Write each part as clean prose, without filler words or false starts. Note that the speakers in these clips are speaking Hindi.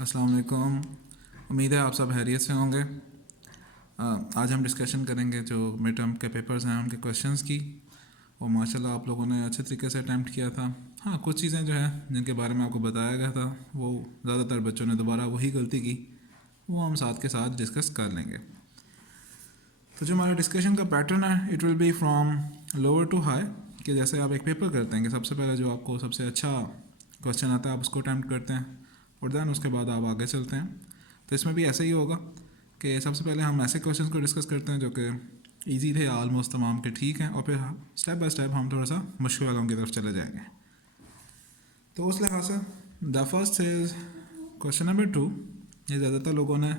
अस्सलाम वालेकुम। उम्मीद है आप सब खैरियत से होंगे। आज हम डिस्कशन करेंगे जो मिड टर्म के पेपर्स हैं उनके क्वेश्चंस की। और माशाल्लाह आप लोगों ने अच्छे तरीके से अटैम्प्ट किया था। हाँ, कुछ चीज़ें जो है जिनके बारे में आपको बताया गया था वो ज़्यादातर बच्चों ने दोबारा वही गलती की, वो हम साथ के साथ डिस्कस कर लेंगे। तो जो हमारा डिस्कशन का पैटर्न है it will be from lower to high, कि जैसे आप एक पेपर करते हैं कि सबसे पहले जो आपको सबसे अच्छा क्वेश्चन आता है आप उसको अटैम्प्ट करते हैं और दैन उसके बाद आप आगे चलते हैं। तो इसमें भी ऐसा ही होगा कि सबसे पहले हम ऐसे क्वेश्चन को डिस्कस करते हैं जो कि ईजी थे ऑलमोस्ट तमाम के, ठीक हैं, और फिर स्टेप बाय स्टेप हम थोड़ा सा मुश्किल वालों की तरफ चले जाएंगे। तो उस लिहाज से the first is question number 2। ये ज़्यादातर लोगों ने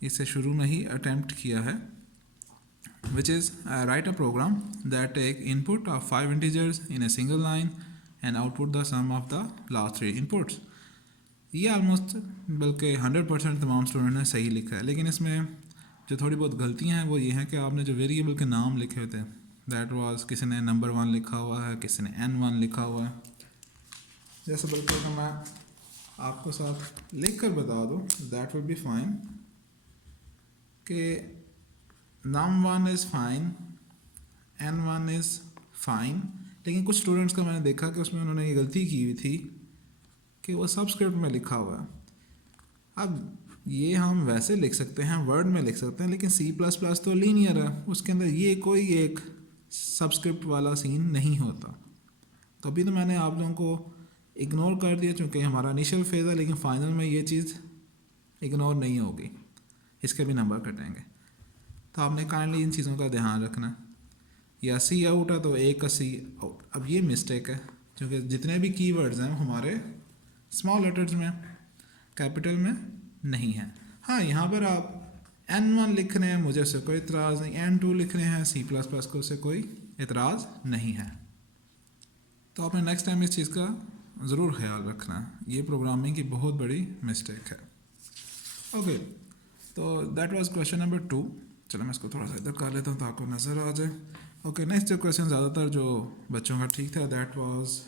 इसे शुरू में ही अटैम्प्ट किया है, which is write a program that take input of 5 integers in a single line and output the sum of the last 3 inputs। ये ऑलमोस्ट बल्कि 100% तमाम स्टूडेंट ने सही लिखा है, लेकिन इसमें जो थोड़ी बहुत गलतियां हैं वो ये हैं कि आपने जो वेरिएबल के नाम लिखे हुए थे दैट वाज, किसी ने नंबर 1 लिखा हुआ है, किसी ने n1 लिखा हुआ है। जैसे बल्कि अगर मैं आपको साथ लिख कर बता दूँ दैट विल बी फाइन कि num1 is fine, n1 is fine, लेकिन कुछ स्टूडेंट्स का मैंने देखा कि उसमें उन्होंने ये गलती की हुई थी कि वो सबस्क्रिप्ट में लिखा हुआ है। अब ये हम वैसे लिख सकते हैं, वर्ड में लिख सकते हैं, लेकिन C++ तो लीनियर है, उसके अंदर ये कोई एक सबस्क्रिप्ट वाला सीन नहीं होता। तो अभी तो मैंने आप लोगों को इग्नोर कर दिया चूँकि हमारा इनिशियल फेज़ है, लेकिन फाइनल में ये चीज़ इग्नोर नहीं होगी, इसके भी नंबर कटेंगे। तो आपने काइंडली इन चीज़ों का ध्यान रखना। या सी आउट है तो ए का सी आउट। अब ये मिस्टेक है क्योंकि जितने भी कीवर्ड्स हैं हमारे स्मॉल लेटर्स में, कैपिटल में नहीं है। हाँ, यहाँ पर आप n1 लिख रहे हैं, मुझे उससे कोई इतराज़ नहीं, n2 लिख रहे हैं, C++ को उससे कोई इतराज़ नहीं है। तो आपने नेक्स्ट टाइम इस चीज़ का ज़रूर ख्याल रखना है, ये प्रोग्रामिंग की बहुत बड़ी मिस्टेक है। ओके, तो दैट वाज क्वेश्चन नंबर 2। चलो मैं इसको थोड़ा सा इधर कर लेता हूँ ताकि नज़र आ जाए। ओके, नेक्स्ट जो क्वेश्चन ज़्यादातर जो बच्चों का ठीक था दैट वाज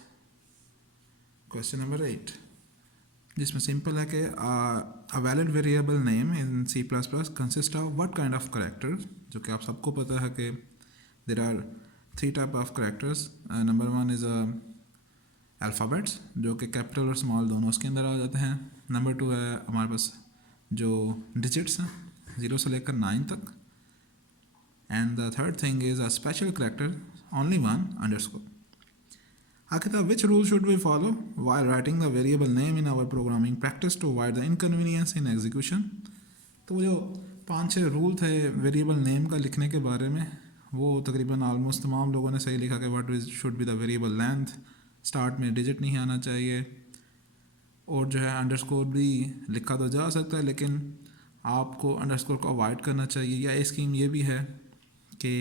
क्वेश्चन नंबर 8, जिसमें सिंपल है कि a valid variable name in C++ consist of what kind of characters. जो कि आप सबको पता है कि there are 3 type of characters. Number 1 is alphabets, जो कि कैपिटल और स्मॉल दोनों उसके अंदर आ जाते हैं। नंबर 2 है हमारे पास जो डिजिट्स हैं 0 से लेकर 9 तक। And the third thing is a special character, only one, underscore. आखिर which rule should we follow while writing the variable name in our programming practice to avoid the inconvenience in execution। तो वो जो 5-6 रूल थे वेरिएबल नेम का लिखने के बारे में, वो तकरीबन ऑलमोस्ट तमाम लोगों ने सही लिखा कि what should be the variable length, start में डिजिट नहीं आना चाहिए, और जो है अंडरस्कोर भी लिखा तो जा सकता है लेकिन आपको अंडरस्कोर को अवॉइड करना चाहिए। या एक स्कीम ये भी है कि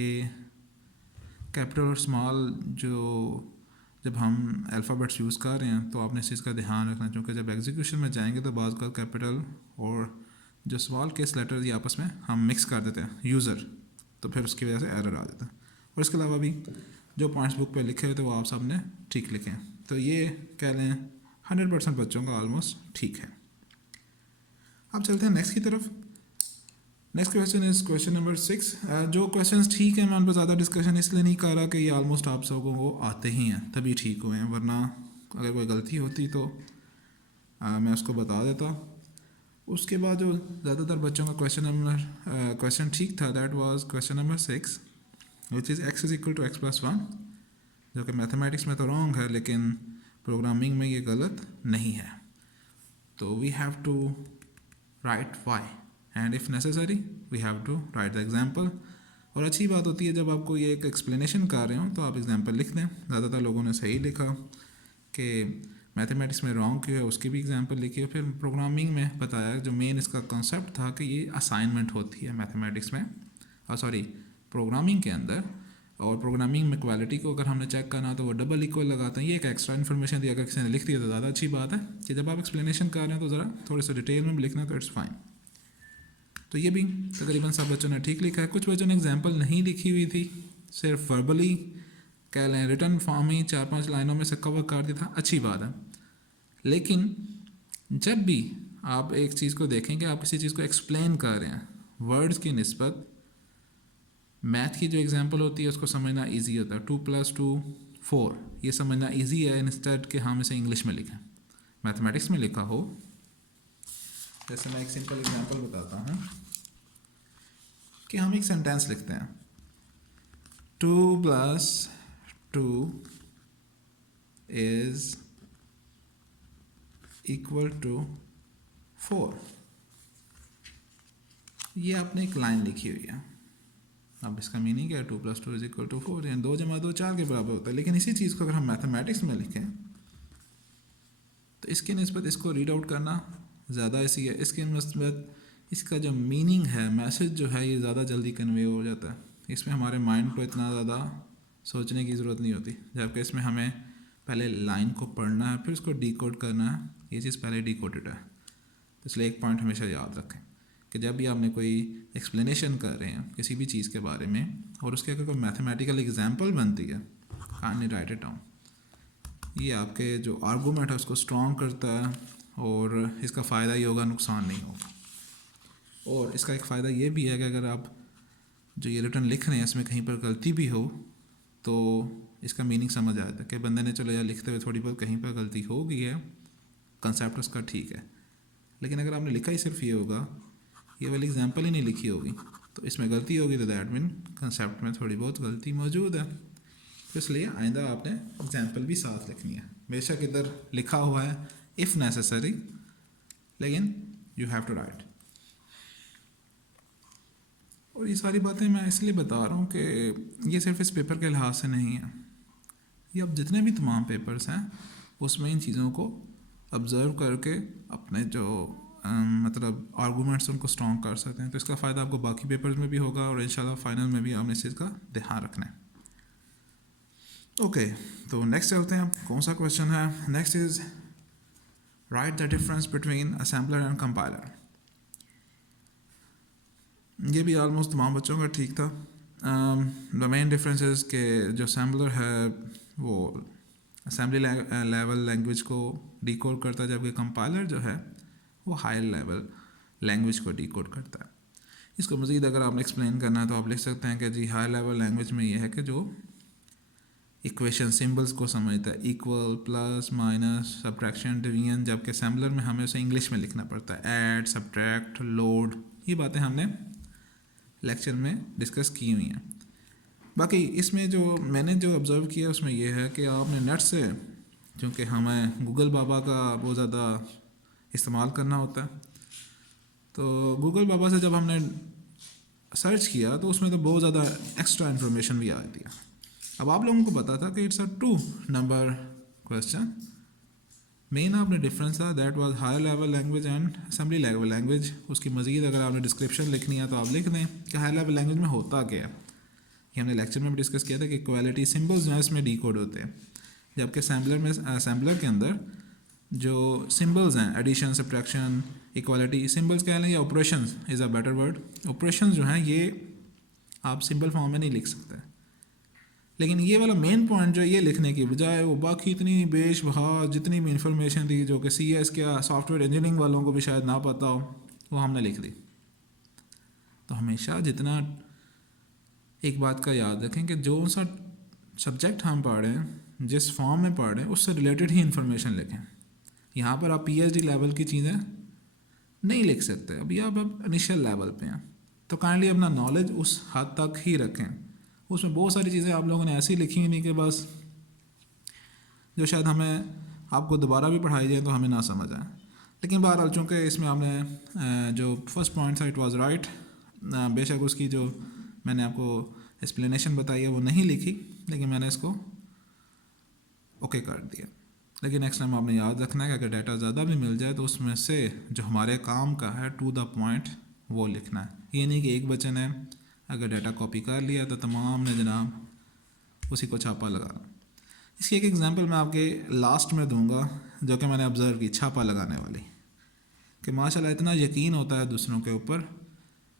कैपिटल और स्मॉल जो जब हम अल्फ़ाबेट्स यूज़ कर रहे हैं तो आपने इस चीज़ का ध्यान रखना, क्योंकि जब एग्जीक्यूशन में जाएंगे तो बाज़ का कैपिटल और जो स्मॉल केस लेटर्स ये आपस में हम मिक्स कर देते हैं यूज़र, तो फिर उसकी वजह से एरर आ जाता है। और इसके अलावा भी जो पॉइंट्स बुक पे लिखे हुए थे वो आप सब ने ठीक लिखे हैं, तो ये कह लें 100% बच्चों का ऑलमोस्ट ठीक है। अब चलते हैं नेक्स्ट की तरफ। Next question is question number 6। जो क्वेश्चंस ठीक हैं मैं उन पर ज़्यादा डिस्कशन इसलिए नहीं कर रहा कि ये ऑलमोस्ट आप सबको वो आते ही हैं तभी ठीक हुए हैं, वरना अगर कोई गलती होती तो मैं उसको बता देता। उसके बाद जो ज़्यादातर बच्चों का क्वेश्चन ठीक था that was question number 6 which is x is equal to x+1, जो कि मैथमेटिक्स में तो रॉन्ग है लेकिन प्रोग्रामिंग में ये गलत नहीं है। तो we have to write y and if necessary we have to write the example. और अच्छी बात होती है जब आपको ये एक एक्सप्लेनेशन कर रहे हो तो आप एग्जाम्पल लिख दें। ज़्यादातर लोगों ने सही लिखा कि मैथमेटिक्स में रॉन्ग क्यों है उसकी भी एग्जांपल लिखी है। फिर प्रोग्रामिंग में बताया जो मेन इसका कॉन्सेप्ट था कि ये असाइनमेंट होती है मैथमेटिक्स में, प्रोग्रामिंग के अंदर। और प्रोग्रामिंग में क्वालिटी को अगर हमने चेक करना तो वो डबल इक्वल लगाते हैं। ये एक एक्स्ट्रा इन्फॉर्मेशन दी, अगर किसी ने लिख दिया तो ज़्यादा अच्छी बात है कि जब आप एक्सप्लेनेशन कर रहे हैं तो ज़रा थोड़े से डिटेल में भी लिखना तो इट्स फाइन। तो ये भी तकरीबन सब बच्चों ने ठीक लिखा है। कुछ बच्चों ने एग्जाम्पल नहीं लिखी हुई थी, सिर्फ वर्बली कह लें रिटर्न फॉर्म ही 4-5 लाइनों में से कवर कर दिया था, अच्छी बात है। लेकिन जब भी आप एक चीज़ को देखें कि आप किसी चीज़ को एक्सप्लेन कर रहे हैं, वर्ड्स की निस्बत मैथ की जो एग्जांपल होती है उसको समझना इजी होता है। 2+2 4 ये समझना इजी है, इंस्टेड कि हम इसे इंग्लिश में लिखें। मैथमेटिक्स में लिखा हो, जैसे मैं एक सिंपल एग्जांपल बताता हूँ कि हम एक सेंटेंस लिखते हैं 2+2 इज इक्वल टू 4। ये आपने एक लाइन लिखी हुई है। अब इसका मीनिंग क्या है? 2+2 इज इक्वल टू 4, यानी 2 जमा 2 4 के बराबर होता है। लेकिन इसी चीज़ को अगर हम मैथमेटिक्स में लिखें तो इसकी निस्बत इसको रीड आउट करना ज़्यादा इसी है। इसकी निस्बत इसका जो मीनिंग है, मैसेज जो है, ये ज़्यादा जल्दी कन्वे हो जाता है। इसमें हमारे माइंड को इतना ज़्यादा सोचने की ज़रूरत नहीं होती, जबकि इसमें हमें पहले लाइन को पढ़ना है, फिर उसको डिकोड करना है। ये चीज़ पहले डिकोडेड है। तो इसलिए एक पॉइंट हमेशा याद रखें कि जब भी आपने कोई एक्सप्लेनेशन कर रहे हैं किसी भी चीज़ के बारे में और उसके अगर कोई मैथमेटिकल एग्जांपल बनती है, काइंडली राइट इट डाउन। ये आपके जो आर्गूमेंट है उसको स्ट्रॉन्ग करता है और इसका फ़ायदा ये होगा, नुकसान नहीं होगा। और इसका एक फ़ायदा ये भी है कि अगर आप जो ये रिटर्न लिख रहे हैं इसमें कहीं पर गलती भी हो तो इसका मीनिंग समझ आ जाता है कि बंदे ने चलो यार लिखते हुए थोड़ी बहुत कहीं पर गलती हो गई है, कंसेप्ट उसका ठीक है। लेकिन अगर आपने लिखा ही सिर्फ ये होगा, ये वाली एग्जांपल ही नहीं लिखी होगी, तो इसमें गलती होगी, तो दैट मीन कंसेप्ट में थोड़ी बहुत गलती मौजूद है। तो इसलिए आइंदा आपने एग्जांपल भी साथ लिखनी है। बेशक इधर लिखा हुआ है इफ़ नेसेसरी, लेकिन यू हैव टू राइट। और ये सारी बातें मैं इसलिए बता रहा हूँ कि ये सिर्फ इस पेपर के लिहाज से नहीं है, ये अब जितने भी तमाम पेपर्स हैं उसमें इन चीज़ों को ऑब्ज़र्व करके अपने जो मतलब आर्गूमेंट्स उनको स्ट्रॉन्ग कर सकते हैं। तो इसका फ़ायदा आपको बाकी पेपर्स में भी होगा और इंशाल्लाह फाइनल में भी आपने इस चीज़ का ध्यान रखना है। ओके, तो नेक्स्ट चलते हैं। कौन सा क्वेश्चन है? Next is right the difference between assembler and compiler. ये भी ऑलमोस्ट तमाम बच्चों का ठीक था। द मेन डिफरेंस इज़ के जो असेंबलर है वो असेंबली लेवल लैंग्वेज को डिकोड करता है, जबकि कंपाइलर जो है वो हायर लेवल लैंग्वेज को डिकोड करता है। इसको मज़ीद अगर आपने एक्सप्लेन करना है तो आप लिख सकते हैं कि जी हायर लेवल लैंग्वेज में ये है कि जो इक्वेशन सिंबल्स को समझता है, equal, plus, minus, subtraction, division, जबकि असेंबलर में हमें उसे इंग्लिश में लिखना पड़ता है। ऐड, सब्ट्रैक्ट, लोड, ये बातें हमने लेक्चर में डिस्कस की हुई हैं। बाकी इसमें जो मैंने जो ऑब्ज़र्व किया उसमें यह है कि आपने नेट से, क्योंकि हमें गूगल बाबा का बहुत ज़्यादा इस्तेमाल करना होता है, तो गूगल बाबा से जब हमने सर्च किया तो उसमें तो बहुत ज़्यादा एक्स्ट्रा इन्फॉर्मेशन भी आती है। अब आप लोगों को पता था कि it's a 2 number question. Main आपने डिफरेंस था that was higher level language and assembly level language. उसकी मज़ीद अगर आपने डिस्क्रिप्शन लिखनी है तो आप लिख दें कि हायर लेवल लैंग्वेज में होता क्या है। ये हमने लेक्चर में भी डिस्कस किया था कि इक्वालिटी सिंबल्स जो है इसमें डिकोड होते हैं, जबकि असेंबलर के अंदर जो सिंबल्स हैं, एडिशन, सब्ट्रैक्शन, इक्वालिटी, सिंबल्स कह लें या operations is a better word, operations जो हैं ये आप सिंबल फॉर्म में नहीं लिख सकते। लेकिन ये वाला मेन पॉइंट जो ये लिखने की बजाय वो बाकी इतनी बेश बहा जितनी भी इंफॉर्मेशन थी जो कि CS क्या सॉफ्टवेयर इंजीनियरिंग वालों को भी शायद ना पता हो, वो हमने लिख दी। तो हमेशा जितना एक बात का याद रखें कि जो सा सब्जेक्ट हम पढ़ रहे हैं, जिस फॉर्म में पढ़ रहे हैं, उससे रिलेटेड ही इंफॉर्मेशन लिखें। यहाँ पर आप PhD लेवल की चीज़ें नहीं लिख सकते, अभी आप अब इनिशियल लेवल पे हैं, तो काइंडली अपना नॉलेज उस हद तक ही रखें। उसमें बहुत सारी चीज़ें आप लोगों ने ऐसी लिखी नहीं कि बस जो शायद हमें आपको दोबारा भी पढ़ाई जाए तो हमें ना समझ आए। लेकिन बहरहाल चूँकि इसमें आपने जो फर्स्ट पॉइंट था इट वाज राइट, बेशक उसकी जो मैंने आपको एक्सप्लेनेशन बताई है वो नहीं लिखी, लेकिन मैंने इसको ओके कर दिया। लेकिन नेक्स्ट टाइम आपने याद रखना है कि अगर डाटा ज़्यादा भी मिल जाए तो उसमें से जो हमारे काम का है टू द पॉइंट वो लिखना है। ये नहीं कि एक बच्चे ने अगर डाटा कॉपी कर लिया तो तमाम ने जनाब उसी को छापा लगा। इसकी एक एग्जांपल मैं आपके लास्ट में दूंगा जो कि मैंने ऑब्ज़र्व की, छापा लगाने वाली, कि माशाल्लाह इतना यकीन होता है दूसरों के ऊपर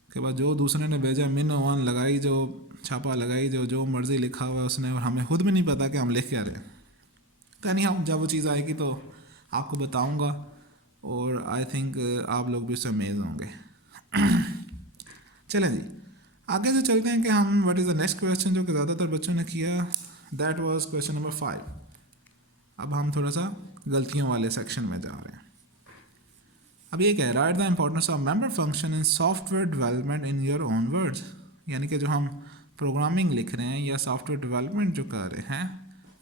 कि बस जो दूसरे ने भेजा मिन वन लगाई, जो छापा लगाई, जो मर्ज़ी लिखा हुआ है उसने, और हमें खुद भी नहीं पता कि हम लिख क्या रहे हैं। तो नहीं, हम जब वो चीज़ आएगी तो आपको बताऊँगा और आई थिंक आप लोग भी उससे अमेज होंगे। चलें जी, आगे से चलते हैं कि हम what is the next question जो कि ज़्यादातर बच्चों ने किया, दैट वाज क्वेश्चन नंबर 5। अब हम थोड़ा सा गलतियों वाले सेक्शन में जा रहे हैं। अब ये कह रहा है the importance of member function in software development in your own words, यानी कि जो हम प्रोग्रामिंग लिख रहे हैं या सॉफ्टवेयर डेवलपमेंट जो कर रहे हैं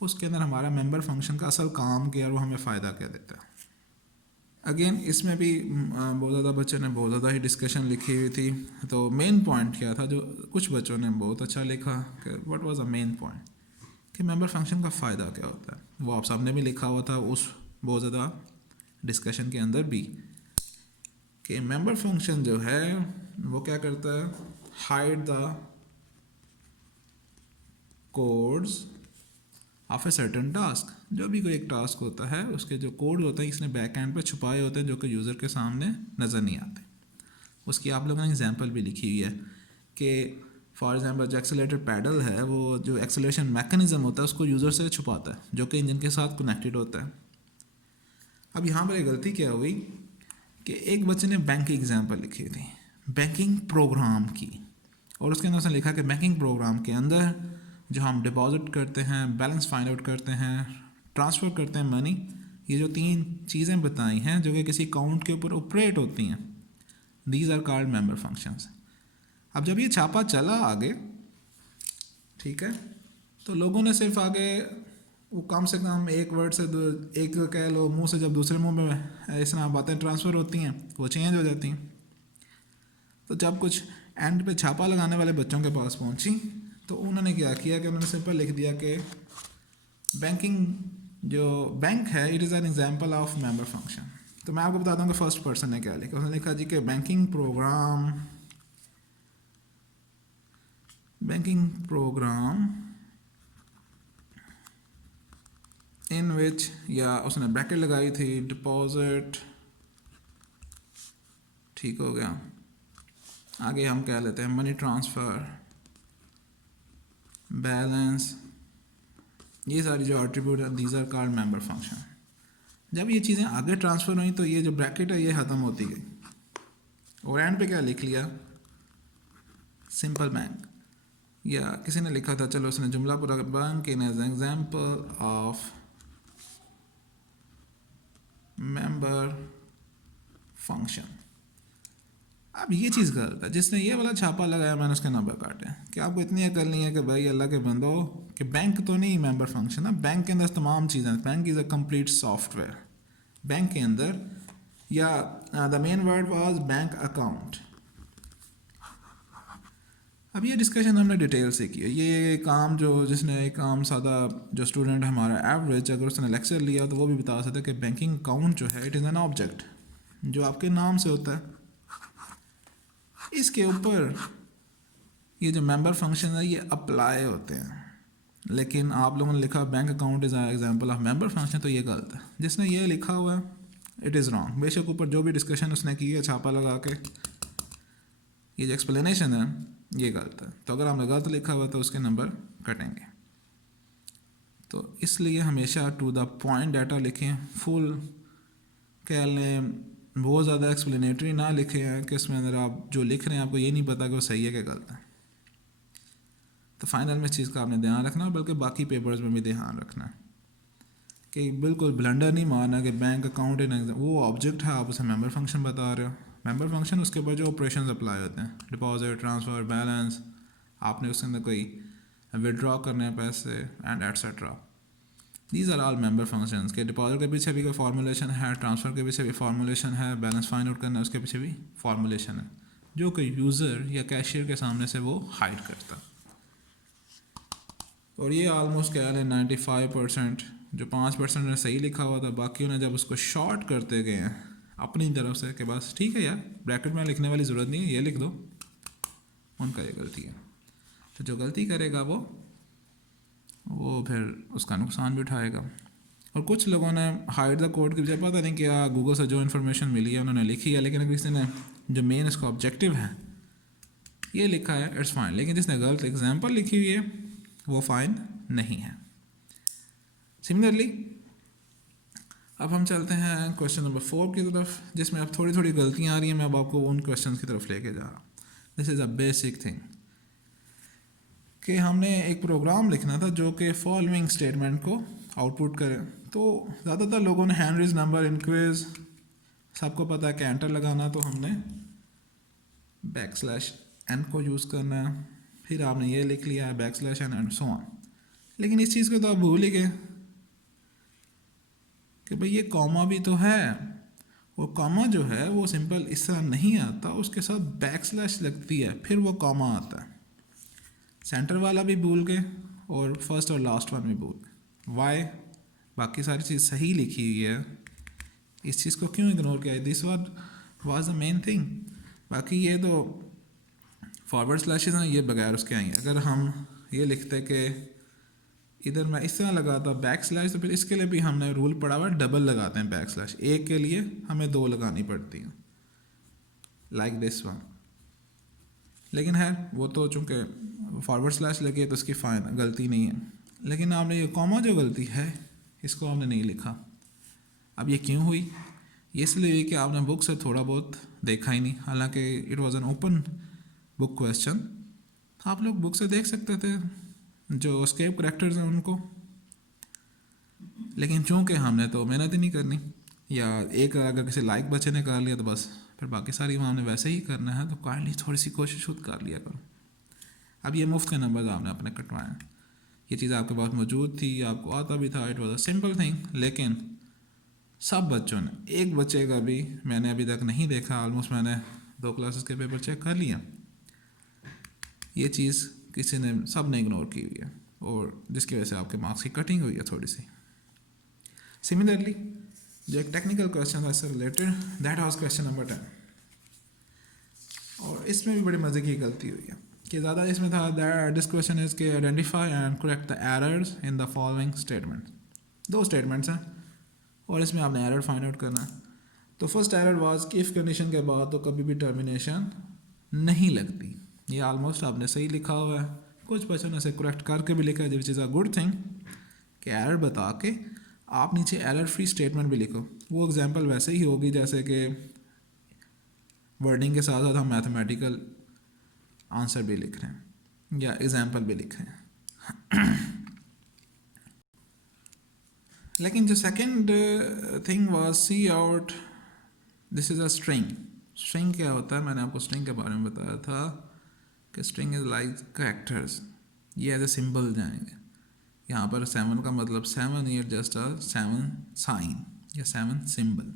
उसके अंदर हमारा मेंबर फंक्शन का असल काम क्या और वो हमें फ़ायदा क्या देता है। अगेन इसमें भी बहुत ज़्यादा बच्चों ने बहुत ज़्यादा ही डिस्कशन लिखी हुई थी। तो मेन पॉइंट क्या था जो कुछ बच्चों ने बहुत अच्छा लिखा कि what was the main point, कि मेंबर फंक्शन का फ़ायदा क्या होता है। वो आप सबने भी लिखा हुआ था उस बहुत ज़्यादा डिस्कशन के अंदर भी, कि मेंबर फंक्शन जो है वो क्या करता है, hide the codes of a certain task. जो भी कोई एक टास्क होता है उसके जो कोड होते हैं इसने बैक एंड पे छुपाए होते हैं जो कि यूज़र के सामने नज़र नहीं आते। उसकी आप लोगों ने एग्जांपल भी लिखी हुई है कि फॉर एग्जांपल जो एक्सेलेरेटर पैडल है वो जो एक्सेलरेशन मैकेनिज्म होता है उसको यूज़र से छुपाता है जो कि इंजन के साथ कनेक्टेड होता है। अब यहाँ पर एक गलती क्या हुई कि एक बच्चे ने बैंक की एग्जाम्पल लिखी थी, बैंकिंग प्रोग्राम की, और उसके अंदर उसने लिखा कि बैंकिंग प्रोग्राम के अंदर जो हम डिपॉजिट करते हैं, बैलेंस फाइंड आउट करते हैं, ट्रांसफ़र करते हैं मनी, ये जो 3 चीज़ें बताई हैं जो कि किसी अकाउंट के ऊपर ऑपरेट होती हैं, these are called member functions. अब जब ये छापा चला आगे, ठीक है, तो लोगों ने सिर्फ आगे वो कम से कम एक वर्ड से एक कह लो मुंह से जब दूसरे मुंह में इस तरह बातें ट्रांसफ़र होती हैं वो चेंज हो जाती हैं। तो जब कुछ एंड पे छापा लगाने वाले बच्चों के पास पहुंची तो उन्होंने क्या किया कि उन्होंने सिंपल लिख दिया कि बैंकिंग जो बैंक है it is an example of member function. तो मैं आपको बता दूं कि फर्स्ट पर्सन ने क्या लिखा, उसने लिखा जी कि बैंकिंग प्रोग्राम इन विच, या उसने ब्रैकेट लगाई थी डिपॉजिट, ठीक हो गया, आगे हम क्या लेते हैं मनी ट्रांसफ़र, बैलेंस, ये सारी जो एट्रीब्यूट है these are called member function. जब ये चीज़ें आगे ट्रांसफ़र हुई तो ये जो ब्रैकेट है ये ख़त्म होती गई और एंड पे क्या लिख लिया सिंपल बैंक, या किसी ने लिखा था, चलो उसने जुमला पूरा, bank in as example of member function. अब ये चीज़ गलत है, जिसने ये वाला छापा लगाया मैंने उसके नंबर काटे। कि आपको इतनी अकल नहीं है कि भाई अल्लाह के बंदो कि बैंक तो नहीं मेंबर फंक्शन है, बैंक के अंदर तमाम चीज़ें, bank is a complete software. Bank के अंदर, या the main word was bank account. अब ये डिस्कशन हमने डिटेल से की है। ये काम जो जिसने एक आम सादा जो स्टूडेंट हमारा एवरेज अगर उसने लेक्चर लिया तो वो भी बता सकता है कि बैंकिंग अकाउंट जो है इट इज़ एन ऑब्जेक्ट जो आपके नाम से होता है। इसके ऊपर ये जो मेंबर फंक्शन है ये अप्लाई होते हैं, लेकिन आप लोगों ने लिखा bank account is example of member function, तो ये गलत है। जिसने ये लिखा हुआ है इट इज़ रॉन्ग। बेशक ऊपर जो भी डिस्कशन उसने की है छापा लगा के, ये जो एक्सप्लेनेशन है ये गलत है। तो अगर हमने गलत लिखा हुआ तो उसके नंबर कटेंगे। तो इसलिए हमेशा टू द पॉइंट डाटा लिखें, फुल कह लें, बहुत ज़्यादा एक्सप्लेनेटरी ना लिखे हैं कि इसमें अंदर आप जो लिख रहे हैं आपको ये नहीं पता कि वो सही है कि गलत है। तो फाइनल में इस चीज़ का आपने ध्यान रखना, बल्कि बाकी पेपर्स में भी ध्यान रखना कि बिल्कुल ब्लंडर नहीं मारना कि बैंक अकाउंट इन वो ऑब्जेक्ट है, आप उसे मेंबर फंक्शन बता रहे हो। मेंबर फंक्शन उसके ऊपर जो ऑपरेशन अप्लाई होते हैं, डिपॉजिट, ट्रांसफ़र, बैलेंस, आपने उसके अंदर कोई विड्रॉ करने हैं पैसे and etcetera, these are all member functions. के डिपॉजिट के पीछे भी कोई फार्मूलेशन है, ट्रांसफ़र के पीछे भी फार्मूलेशन है, बैलेंस फाइंड आउट करना है उसके पीछे भी फार्मूलेशन है जो कि यूज़र या कैशियर के सामने से वो हाइड करता। और ये आलमोस्ट क्या है 95%, जो 5% ने सही लिखा हुआ था, बाकियों ने जब उसको शॉर्ट करते गए हैं अपनी तरफ से कि बस ठीक है यार ब्रैकेट में लिखने वाली ज़रूरत नहीं है ये लिख दो, उनका ये गलती है। तो जो गलती करेगा वो फिर उसका नुकसान भी उठाएगा। और कुछ लोगों ने हाइड द कोड की वजह पता नहीं क्या गूगल से जो इन्फॉर्मेशन मिली है उन्होंने लिखी है, लेकिन किसी ने जो मेन इसका ऑब्जेक्टिव है ये लिखा है इट्स फाइन, लेकिन जिसने गलत एग्जाम्पल लिखी हुई है वो फाइन नहीं है। सिमिलरली अब हम चलते हैं क्वेश्चन नंबर 4 की तरफ, जिसमें अब थोड़ी थोड़ी गलतियाँ आ रही हैं। मैं अब आपको उन क्वेश्चन की तरफ लेके जा रहा हूँ। This is a basic thing कि हमने एक प्रोग्राम लिखना था जो कि फॉलोइंग स्टेटमेंट को आउटपुट करे। तो ज़्यादातर लोगों ने हैंड रेज नंबर इंक्रीज, सबको पता है कि एंटर लगाना, तो हमने बैकस्लैश n को यूज़ करना है। फिर आपने ये लिख लिया है backslash n and so on. लेकिन इस चीज़ को तो आप भूल ही गए कि भाई ये कॉमा भी तो है, और कॉमा जो है वो सिंपल इस तरह नहीं आता, उसके साथ बैकस्लैश लगती है, फिर वो कॉमा आता है। सेंटर वाला भी भूल गए और फर्स्ट और लास्ट वन भी भूल गए। वाई? बाकी सारी चीज़ सही लिखी हुई है, इस चीज़ को क्यों इग्नोर किया? This was the main thing. बाकी ये तो फॉरवर्ड स्लैशेस हैं, ये बगैर उसके आई। अगर हम ये लिखते कि इधर मैं इस तरह लगाता बैक स्लैश, तो फिर इसके लिए भी हमने रूल पढ़ा हुआ डबल लगाते हैं बैक स्लैश, एक के लिए हमें 2 लगानी पड़ती हैं, लाइक दिस वन। लेकिन है वो तो चूँकि फॉरवर्ड स्लैश लगे तो उसकी फाइन गलती नहीं है। लेकिन आपने ये कॉमा जो गलती है इसको आपने नहीं लिखा। अब ये क्यों हुई? ये इसलिए हुई कि आपने बुक से थोड़ा बहुत देखा ही नहीं, हालांकि it was an open book question. आप लोग बुक से देख सकते थे जो एस्केप करैक्टर्स हैं उनको, लेकिन चूंकि हमने तो मेहनत ही नहीं करनी, या एक अगर किसी लाइक बच्चे ने कर लिया तो बस फिर बाकी सारी हमने वैसे ही करना है, तो काइंडली थोड़ी सी कोशिश खुद कर लिया करो। अब ये मुफ्त के नंबर आपने अपने कटवाए, ये चीज़ आपके पास मौजूद थी, आपको आता भी था, it was a simple thing. लेकिन सब बच्चों ने, एक बच्चे का भी मैंने अभी तक नहीं देखा, ऑलमोस्ट मैंने 2 क्लासेस के पेपर चेक कर लिया, ये चीज़ किसी ने, सब ने इग्नोर की हुई है, और जिसकी वजह से आपके मार्क्स की कटिंग हुई है थोड़ी सी। सिमिलरली जो एक टेक्निकल क्वेश्चन था इससे related, that was question number 10, और इसमें भी बड़ी मज़े की गलती हुई है कि ज़्यादा इसमें था दिस क्वेश्चन इज के identify and correct the errors in the following statement. 2 statements हैं और इसमें आपने एरर फाइंड आउट करना है। तो फर्स्ट एरर वाज कि इफ़ कंडीशन के बाद तो कभी भी टर्मिनेशन नहीं लगती। ये ऑलमोस्ट आपने सही लिखा हुआ है, कुछ बच्चों ने इसे करेक्ट करके भी लिखा है, which is a good thing कि एरर बता के आप नीचे एरर फ्री स्टेटमेंट भी लिखो। वो एग्जांपल वैसे ही होगी जैसे कि वर्डिंग के साथ साथ हम मैथमेटिकल आंसर भी लिख रहे हैं या एग्जांपल भी लिख रहे हैं। लेकिन जो second thing was cout, this is a string. String क्या होता है? मैंने आपको स्ट्रिंग के बारे में बताया था कि स्ट्रिंग इज़ लाइक कैरेक्टर्स, ये एज ए सिंबल जाएंगे। यहाँ पर 7 का मतलब 7, ये जस्ट अ 7 साइन या 7 सिंबल।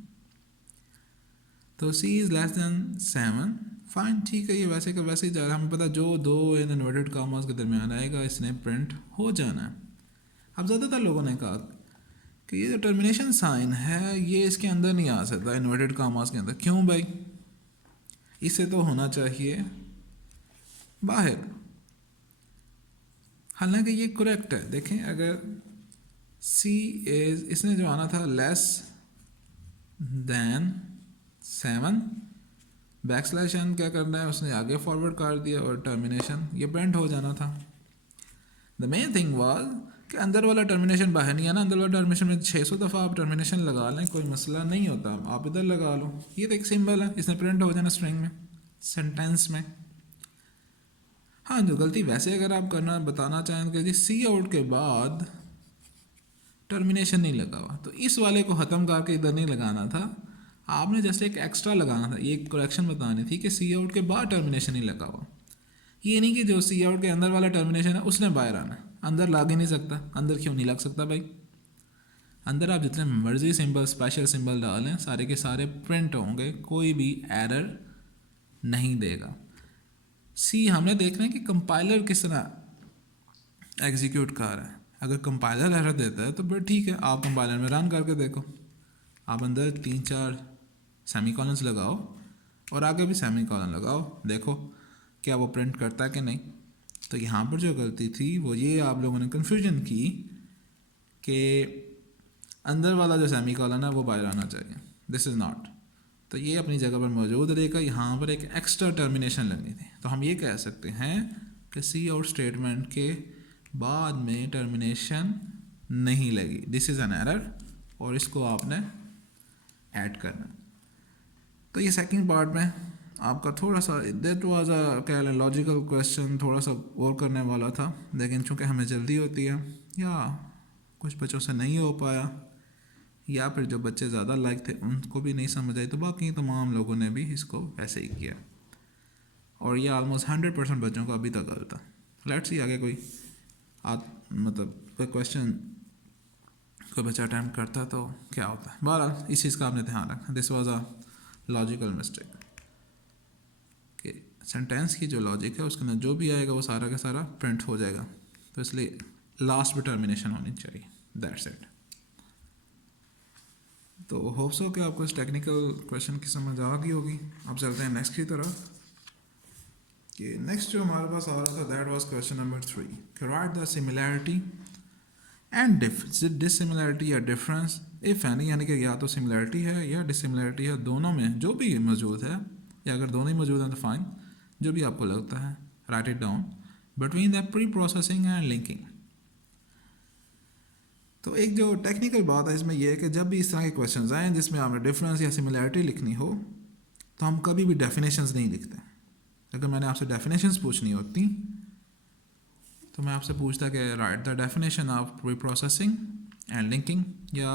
तो C is less than 7, fine, ठीक है, ये वैसे का वैसे ही जा रहा है। हमें पता जो 2 इन इन्वर्टेड कॉमास के दरमियान आएगा इसने प्रिंट हो जाना है। अब ज़्यादातर लोगों ने कहा कि ये जो टर्मिनेशन साइन है ये इसके अंदर नहीं आ सकता, इन्वर्टेड कॉमास के अंदर। क्यों भाई? इसे तो होना चाहिए बाहर। हालांकि ये करेक्ट है। देखें, अगर C इज, इसने जो आना था लेस देन 7, बैकस्लैश n क्या करना है, उसने आगे फॉरवर्ड कर दिया और टर्मिनेशन ये प्रिंट हो जाना था। द मेन थिंग वाज कि अंदर वाला टर्मिनेशन बाहर नहीं आना। अंदर वाला टर्मिनेशन में 600 दफ़ा आप टर्मिनेशन लगा लें, कोई मसला नहीं होता, आप इधर लगा लो, ये तो एक सिंबल है, इसने प्रिंट हो जाना स्ट्रिंग में, सेंटेंस में। हाँ, जो गलती वैसे अगर आप करना बताना चाहें कि जी सी आउट के बाद टर्मिनेशन नहीं लगा हुआ, तो इस वाले को ख़त्म करके इधर नहीं लगाना था, आपने जैसे एक एक्स्ट्रा लगाना था। ये एक करेक्शन बतानी थी कि सी आउट के बाद टर्मिनेशन नहीं लगा हुआ। ये नहीं कि जो सी आउट के अंदर वाला टर्मिनेशन है उसने बाहर आना है। अंदर लग ही नहीं सकता। अंदर क्यों नहीं लग सकता भाई? अंदर आप जितने मर्जी सिंबल, स्पेशल सिंबल डालें, सारे के सारे प्रिंट होंगे, कोई भी एरर नहीं देगा। सी हमने देखना है कि कंपाइलर किस तरह एग्जीक्यूट कर रहा है। अगर कंपाइलर एरर देता है तो फिर ठीक है, आप कंपाइलर में रन करके देखो। आप अंदर 3-4 सेमीकॉलन्स लगाओ और आगे भी सेमीकॉलन लगाओ, देखो क्या वो प्रिंट करता है कि नहीं। तो यहाँ पर जो गलती थी वो ये आप लोगों ने कन्फ्यूजन की कि अंदर वाला जो सेमीकॉलन है वो बाहर आना चाहिए। This is not. तो ये अपनी जगह पर मौजूद रहेगा। यहाँ पर एक एक्स्ट्रा टर्मिनेशन लगनी थी। तो हम ये कह सकते हैं कि सी आउट स्टेटमेंट के बाद में टर्मिनेशन नहीं लगी, दिस इज़ एन एरर, और इसको आपने ऐड करना। तो ये सेकंड पार्ट में आपका थोड़ा सा दैट वाज अ क्या लॉजिकल क्वेश्चन, थोड़ा सा और करने वाला था, लेकिन चूँकि हमें जल्दी होती है या कुछ बच्चों से नहीं हो पाया या फिर जो बच्चे ज़्यादा लायक थे उनको भी नहीं समझ आई, तो बाकी तमाम लोगों ने भी इसको ऐसे ही किया और ये ऑलमोस्ट 100% बच्चों को अभी तक गलत था। लेट्स सी आगे कोई मतलब कोई क्वेश्चन कोई बच्चा अटैम्प्ट करता तो क्या होता है। बहरहाल इस चीज़ का आपने ध्यान रखा, this was a logical mistake कि सेंटेंस की जो लॉजिक है उसके अंदर जो भी आएगा वो सारा का सारा प्रिंट हो जाएगा, तो इसलिए लास्ट में टर्मिनेशन होनी चाहिए, दैट्स इट। तो होप सो कि आपको इस टेक्निकल क्वेश्चन की समझ आ गई होगी। अब चलते हैं नेक्स्ट की तरफ कि नेक्स्ट जो हमारे पास आ रहा था that was question number 3, right the similarity and dissimilarity या डिफरेंस इफ एनी, यानी कि या तो सिमिलैरिटी है या डिसिमिलैरिटी है, दोनों में जो भी मौजूद है या अगर दोनों ही मौजूद हैं तो फाइन, जो भी आपको लगता है right it down, between the pre processing and linking. तो एक जो टेक्निकल बात है इसमें यह है कि जब भी इस तरह के क्वेश्चन आएँ जिसमें आपने डिफरेंस या सिमिलैरिटी लिखनी हो तो हम कभी भी डेफिनेशंस नहीं लिखते। अगर मैंने आपसे डेफिनेशंस पूछनी होती तो मैं आपसे पूछता कि write the definition of pre processing and linking, या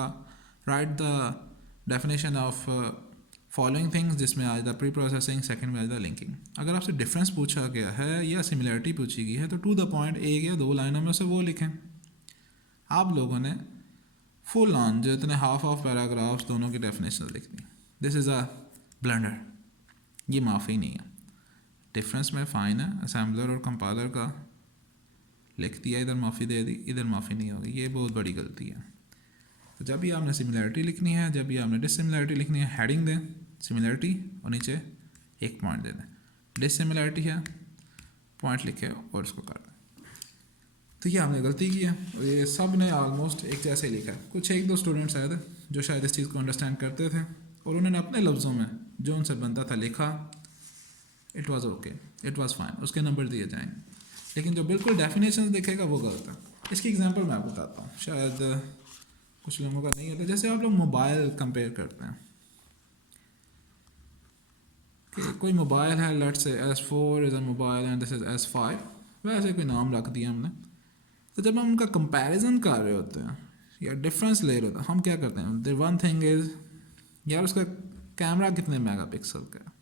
write the definition of following things, जिसमें आज द प्री प्रोसेसिंग, सेकंड में आज द लिंकिंग। अगर आपसे डिफरेंस पूछा गया है या सिमिलैरिटी पूछी गई है तो टू द पॉइंट एक या दो लाइनों में से वो लिखें। आप लोगों ने फुल ऑन जो इतने हाफ ऑफ पैराग्राफ्स दोनों की डेफिनेशन लिख दी, दिस इज़ अ ब्लंडर, ये माफ़ी नहीं है। डिफरेंस में फ़ाइन है, असेंबलर और कंपाइलर का लिख दिया, इधर माफ़ी दे दी, इधर माफ़ी नहीं होगी, ये बहुत बड़ी गलती है। तो जब भी आपने सिमिलैरिटी लिखनी है, जब भी आपने डिसिमिलैरिटी लिखनी है, हेडिंग दें सिमिलैरिटी और नीचे एक पॉइंट दे दें, डिसिमिलैरिटी है पॉइंट लिखे और इसको कर दें। तो ये आपने गलती की है और ये सब ने ऑलमोस्ट एक जैसे लिखा है। कुछ एक दो स्टूडेंट्स आए थे जो शायद इस चीज़ को अंडरस्टैंड करते थे और उन्होंने अपने लफ्ज़ों में जो उनसे बनता था लिखा, it was okay, it was fine, उसके नंबर दिए जाएंगे। लेकिन जो बिल्कुल डेफिनेशन देखेगा वो गलत है। इसकी एग्जांपल मैं आपको बताता हूँ, शायद कुछ लोगों का नहीं होता। जैसे आप लोग मोबाइल कंपेयर करते हैं कि कोई मोबाइल है, let's say S4 is a mobile and this is S5, वैसे कोई नाम रख दिया हमने। तो जब हम उनका कंपैरिजन कर रहे होते हैं या डिफरेंस ले रहे होते हैं, हम क्या करते हैं, द वन थिंग इज़ यार उसका कैमरा कितने मेगापिक्सल का है,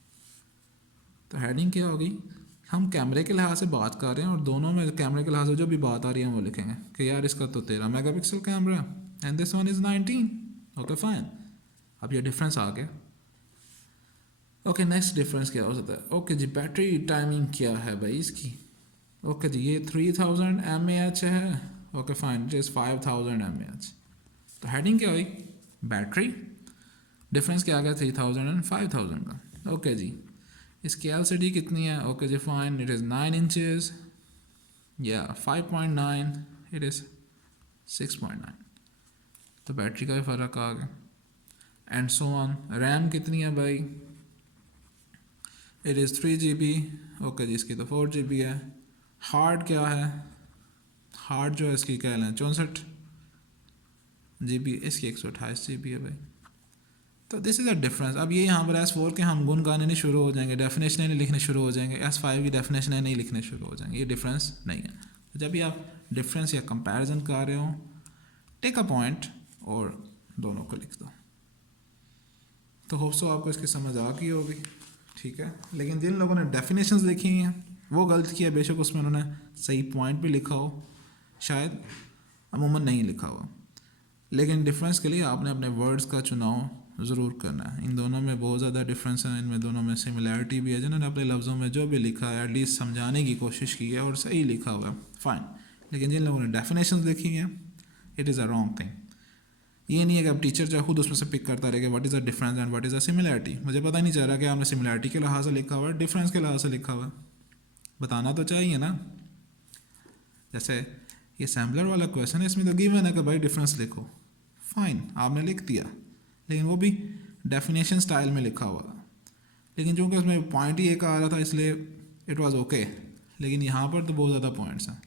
तो हेडिंग क्या होगी, हम कैमरे के लिहाज से बात कर रहे हैं और दोनों में कैमरे के लिहाज से जो भी बात आ रही है वो लिखेंगे कि यार इसका तो 13 मेगापिक्सल कैमरा है and this one is 19, okay fine. अब ये डिफरेंस आ गया। ओके नेक्स्ट डिफरेंस क्या हो सकता है, ओके जी बैटरी टाइमिंग क्या है भाई इसकी, ओके जी ये 3000 mAh है, okay fine it is 5000 mAh। तो हेडिंग क्या हुई, बैटरी, डिफरेंस क्या आ गया 3000 एंड 5000 का। ओके जी इसकी LCD कितनी है, ओके जी फाइन इट इज़ 9 इंचेस या 5.9 इट इज़ 6.9, तो बैटरी का भी फ़र्क आ गया एंड सो ऑन। रैम कितनी है भाई, इट इज़ 3 GB, ओके जी इसकी तो 4 GB है। हार्ड क्या है, हार्ड जो है इसकी क्या लें 64 GB, इसकी 128 GB है भाई। तो दिस इज़ अ डिफरेंस। अब ये यहाँ पर S4 के हम गुन गाने नहीं शुरू हो जाएंगे, डेफिनेशनें नहीं लिखने शुरू हो जाएंगे, S5 की डेफिनेशनें नहीं लिखने शुरू हो जाएंगे, ये डिफरेंस नहीं है। तो जब भी आप डिफरेंस या कंपैरिजन कर रहे हो, टेक अ पॉइंट और दोनों को लिख दो। तो होप सो आपको इसकी समझ आ गई होगी, ठीक है। लेकिन जिन लोगों ने डेफिनेशंस लिखी हैं वो गलत किया, बेशक उसमें उन्होंने सही पॉइंट भी लिखा हो, शायद अमूमन नहीं लिखा हुआ, लेकिन डिफरेंस के लिए आपने अपने वर्ड्स का चुनाव ज़रूर करना है। इन दोनों में बहुत ज़्यादा डिफरेंस है, इनमें दोनों में सिमिलैरिटी भी है। जिन्होंने अपने लफ्ज़ों में जो भी लिखा है एटलीस्ट समझाने की कोशिश की है और सही लिखा हुआ है, फ़ाइन। लेकिन जिन लोगों ने डेफिनेशंस लिखी हैं, it is a wrong thing. ये नहीं है कि अब टीचर जो खुद उसमें से पिक करता रहेगा what is the difference and what is the similarity. मुझे पता ही नहीं चल रहा कि आपने सिमिलैरिटी के लिहाज से लिखा हुआ है, डिफरेंस के लिहाज से लिखा हुआ है, बताना तो चाहिए ना। जैसे ये सैम्पलर वाला क्वेश्चन है, इसमें तो गिवन है कि भाई डिफरेंस लिखो, फाइन आपने लिख दिया, लेकिन वो भी डेफिनेशन स्टाइल में लिखा हुआ था। लेकिन चूँकि उसमें पॉइंट ही एक आ रहा था इसलिए इट वाज ओके, लेकिन यहाँ पर तो बहुत ज़्यादा पॉइंट्स हैं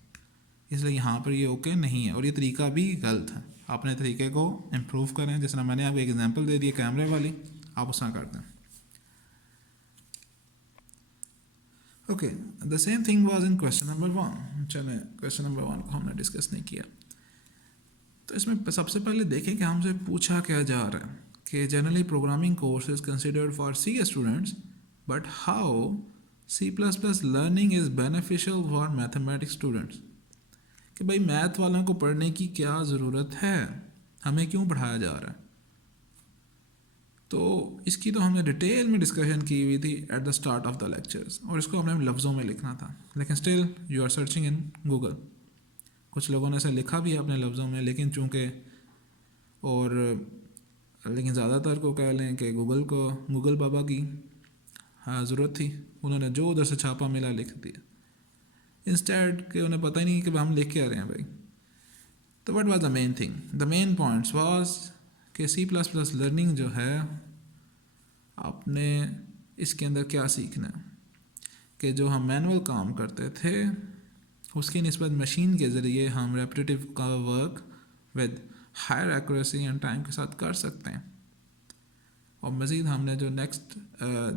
इसलिए यहाँ पर ये ओके नहीं है और ये तरीका भी गलत है। अपने तरीके को इम्प्रूव करें। जिस तरह मैंने आपको एक एग्जांपल दे दी कैमरे वाली, आप उस तरह कर दें। Okay, the same thing was in question number 1। चलें, क्वेश्चन नंबर 1 को हमने डिस्कस नहीं किया। तो इसमें सबसे पहले देखें कि हमसे पूछा क्या जा रहा है कि generally programming course is considered for C students, but how C++ learning is beneficial for mathematics students. कि भाई मैथ वालों को पढ़ने की क्या ज़रूरत है, हमें क्यों पढ़ाया जा रहा है। तो इसकी तो हमने डिटेल में डिस्कशन की हुई थी at the start of the lectures, और इसको हमने लफ्ज़ों में लिखना था, लेकिन still you are searching in Google. कुछ लोगों ने इसे लिखा भी है अपने लफ्ज़ों में, लेकिन चूँकि लेकिन ज़्यादातर को कह लें कि गूगल बाबा की ज़रूरत थी, उन्होंने जो उधर से छापा मिला लिख दिया, इंस्टेड कि उन्हें पता ही नहीं कि हम लिख क्या रहे हैं भाई। तो what was the main thing, the main points was कि C++ लर्निंग जो है आपने इसके अंदर क्या सीखना है कि जो हम मैनुअल काम करते थे उसकी निस्बत मशीन के ज़रिए हम रेपिटेटिव का work with higher accuracy and time के साथ कर सकते हैं। और मज़ीद हमने जो नेक्स्ट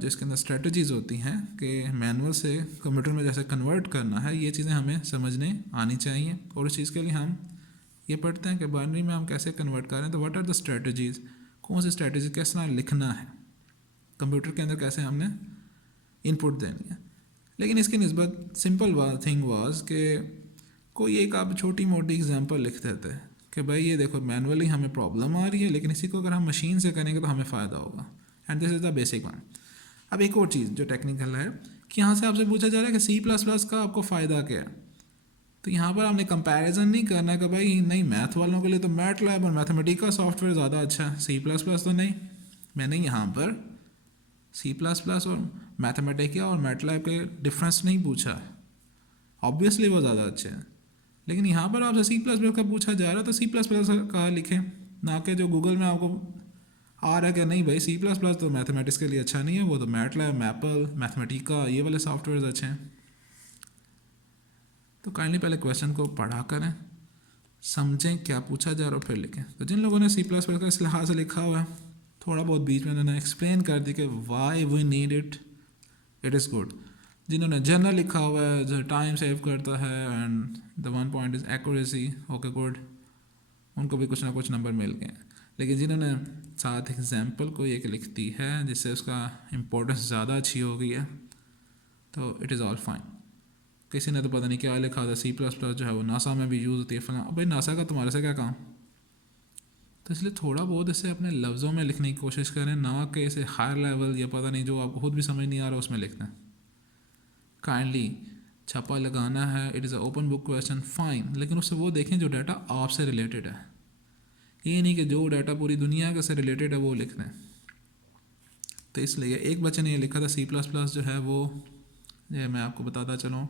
जिसके अंदर स्ट्रेटजीज़ होती हैं कि मैनुअल से कंप्यूटर में जैसे कन्वर्ट करना है, ये चीज़ें हमें समझने आनी चाहिए। और उस चीज़ के लिए हम ये पढ़ते हैं कि बाइनरी में हम कैसे कन्वर्ट करें। तो व्हाट आर द स्ट्रेटजीज़, कौन सी स्ट्रेटजी किस तरह लिखना है कंप्यूटर के अंदर, कैसे हमने इनपुट देनी है। लेकिन इसकी निस्बत सिंपल थिंग वाज कि कोई एक आप छोटी मोटी एग्जांपल लिख देते हैं कि भाई ये देखो मैनुअली हमें प्रॉब्लम आ रही है, लेकिन इसी को अगर हम मशीन से करेंगे तो हमें फ़ायदा होगा, and this is the basic one. अब एक और चीज़ जो टेक्निकल है कि यहाँ से आपसे पूछा जा रहा है कि C++ का आपको फ़ायदा क्या है। तो यहाँ पर हमने कंपैरिजन नहीं करना है कि भाई नहीं मैथ वालों के लिए तो मैटलैब और मैथमेटिका सॉफ्टवेयर ज़्यादा अच्छा है, C++ तो नहीं। मैंने यहाँ पर C++ और मैथमेटिका और मैटलैब के डिफरेंस नहीं पूछा है, ऑब्वियसली वो ज़्यादा अच्छे हैं। लेकिन यहाँ पर आपसे C++ का पूछा जा रहा है तो C++ का लिखें, ना कि जो गूगल में आपको आ रहा है कि नहीं भाई C++ तो मैथमेटिक्स के लिए अच्छा नहीं है, वो तो मैटलैब, मैपल, मैथमेटिका ये वाले सॉफ्टवेयर अच्छे हैं। तो काइंडली पहले क्वेश्चन को पढ़ा करें, समझें क्या पूछा जा रहा है, फिर लिखें। तो जिन लोगों ने C++ का इस लिहाज से लिखा हुआ है, थोड़ा बहुत बीच में उन्होंने एक्सप्लेन कर दी कि why we need it, it is good. जिन्होंने जनरल लिखा हुआ है जो टाइम सेव करता है and the one point is accuracy, okay good, उनको भी कुछ ना कुछ नंबर मिल गए। लेकिन जिन्होंने साथ एग्जाम्पल को एक लिख दी है जिससे उसका इम्पोर्टेंस ज़्यादा अच्छी हो गई है, तो इट इज़ ऑल फाइन। किसी ने तो पता नहीं क्या लिखा था, C++ जो है वो नासा में भी यूज़ होती है फला, भाई नासा का तुम्हारे से क्या काम। तो इसलिए थोड़ा बहुत इसे अपने लफ्ज़ों में लिखने की कोशिश करें, ना कि इसे हायर लेवल या पता नहीं जो आपको खुद भी समझ नहीं आ रहा उसमें लिखना है। काइंडली छापा लगाना है, it is a open book question fine, लेकिन उससे वो देखें जो डाटा आपसे रिलेटेड है, ये नहीं कि जो डाटा पूरी दुनिया के से रिलेटेड है वो लिख दें। तो इसलिए एक बच्चे ने ये लिखा था C++ जो है वो, ये मैं आपको बताता चलूँ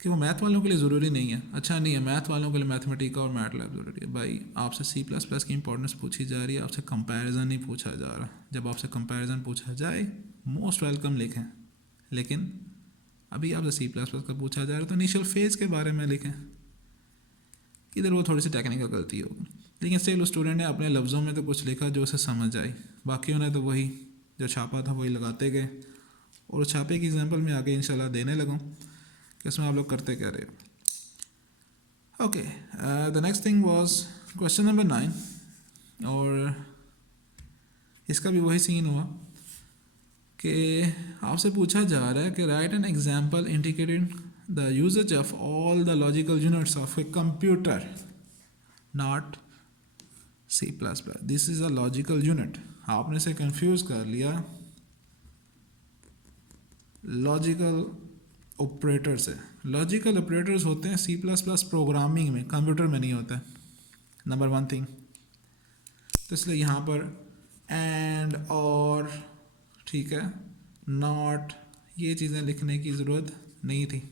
कि वो मैथ वालों के लिए ज़रूरी नहीं है, अच्छा नहीं है, मैथ वालों के लिए मैथमेटिका और मैटलैब ज़रूरी है। भाई आपसे C++ की इंपॉर्टेंस पूछी जा रही है, आपसे कंपैरिजन नहीं पूछा जा रहा। जब आपसे कंपैरिजन पूछा जाए मोस्ट वेलकम लिखें, लेकिन अभी आपसे C++ का पूछा जा रहा है तो इनिशियल फेज़ के बारे में लिखें। इधर वो थोड़ी सी टेक्निकल गलती होगी, लेकिन स्टिल उस स्टूडेंट ने अपने लफ्ज़ों में तो कुछ लिखा जो उसे समझ आई, बाकी उन्हें तो वही जो छापा था वही लगाते गए। और उस छापे की एग्जांपल में आगे इंशाल्लाह देने लगूँ कि इसमें आप लोग करते क्या रहे हो। Okay, the next thing was question number 9, और इसका भी वही सीन हुआ कि आपसे पूछा जा रहा है कि write an example indicating the usage of all the logical units of a computer, not C++। This is a logical unit, आपने इसे कंफ्यूज कर लिया लॉजिकल ऑपरेटर से। लॉजिकल ऑपरेटर्स होते हैं C++ प्रोग्रामिंग में, कंप्यूटर में नहीं होता है, नंबर 1 थिंग। तो इसलिए यहाँ पर एंड और ठीक है नॉट ये चीज़ें लिखने की ज़रूरत नहीं थी।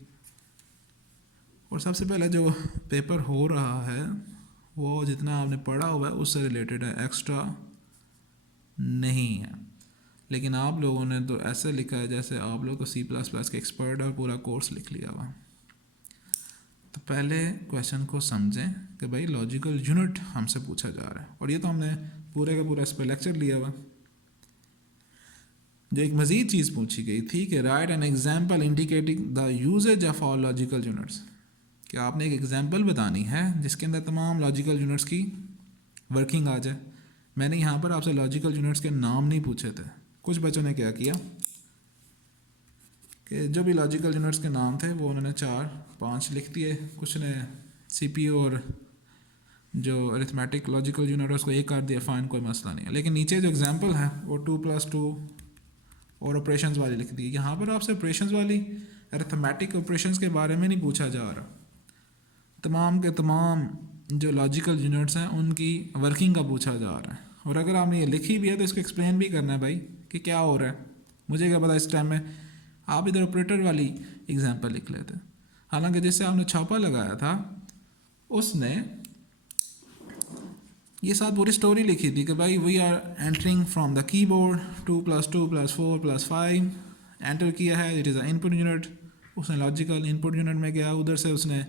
और सबसे पहले जो पेपर हो रहा है वो जितना आपने पढ़ा हुआ है उससे रिलेटेड है, एक्स्ट्रा नहीं है। लेकिन आप लोगों ने तो ऐसे लिखा है जैसे आप लोग तो C++ के एक्सपर्ट और पूरा कोर्स लिख लिया हुआ। तो पहले क्वेश्चन को समझें कि भाई लॉजिकल यूनिट हमसे पूछा जा रहा है, और ये तो हमने पूरे का पूरा इस पर लेक्चर लिया हुआ। जो एक मज़ीद चीज़ पूछी गई थी कि write an example indicating the usage of all logical units, कि आपने एक एग्जाम्पल बतानी है जिसके अंदर तमाम लॉजिकल यूनिट्स की वर्किंग आ जाए। मैंने यहाँ पर आपसे लॉजिकल यूनिट्स के नाम नहीं पूछे थे। कुछ बच्चों ने क्या किया कि जो भी लॉजिकल यूनिट्स के नाम थे वो उन्होंने 4-5 लिख दिए। कुछ ने सीपीयू और जो अरिथमेटिक लॉजिकल यूनिट है उसको एक कर दिया, फाइन, कोई मसला नहीं है। लेकिन नीचे जो एग्जांपल है वो 2+2 और ऑपरेशंस वाली लिख दी। यहाँ पर आपसे ऑपरेशंस वाली अरिथमेटिक ऑपरेशंस के बारे में नहीं पूछा जा रहा, तमाम के तमाम जो लॉजिकल यूनिट्स हैं उनकी वर्किंग का पूछा जा रहा है। और अगर आपने ये लिखी भी है तो इसको एक्सप्लेन भी करना है भाई कि क्या हो रहा है। मुझे क्या पता इस टाइम में आप इधर ऑपरेटर वाली एग्जांपल लिख लेते। हालांकि जिससे आपने छापा लगाया था उसने ये साथ पूरी स्टोरी लिखी थी कि भाई we are entering from the keyboard 2+2+4+5 enter किया है, it is a input unit. उसने लॉजिकल इनपुट यूनिट में गया, उधर से उसने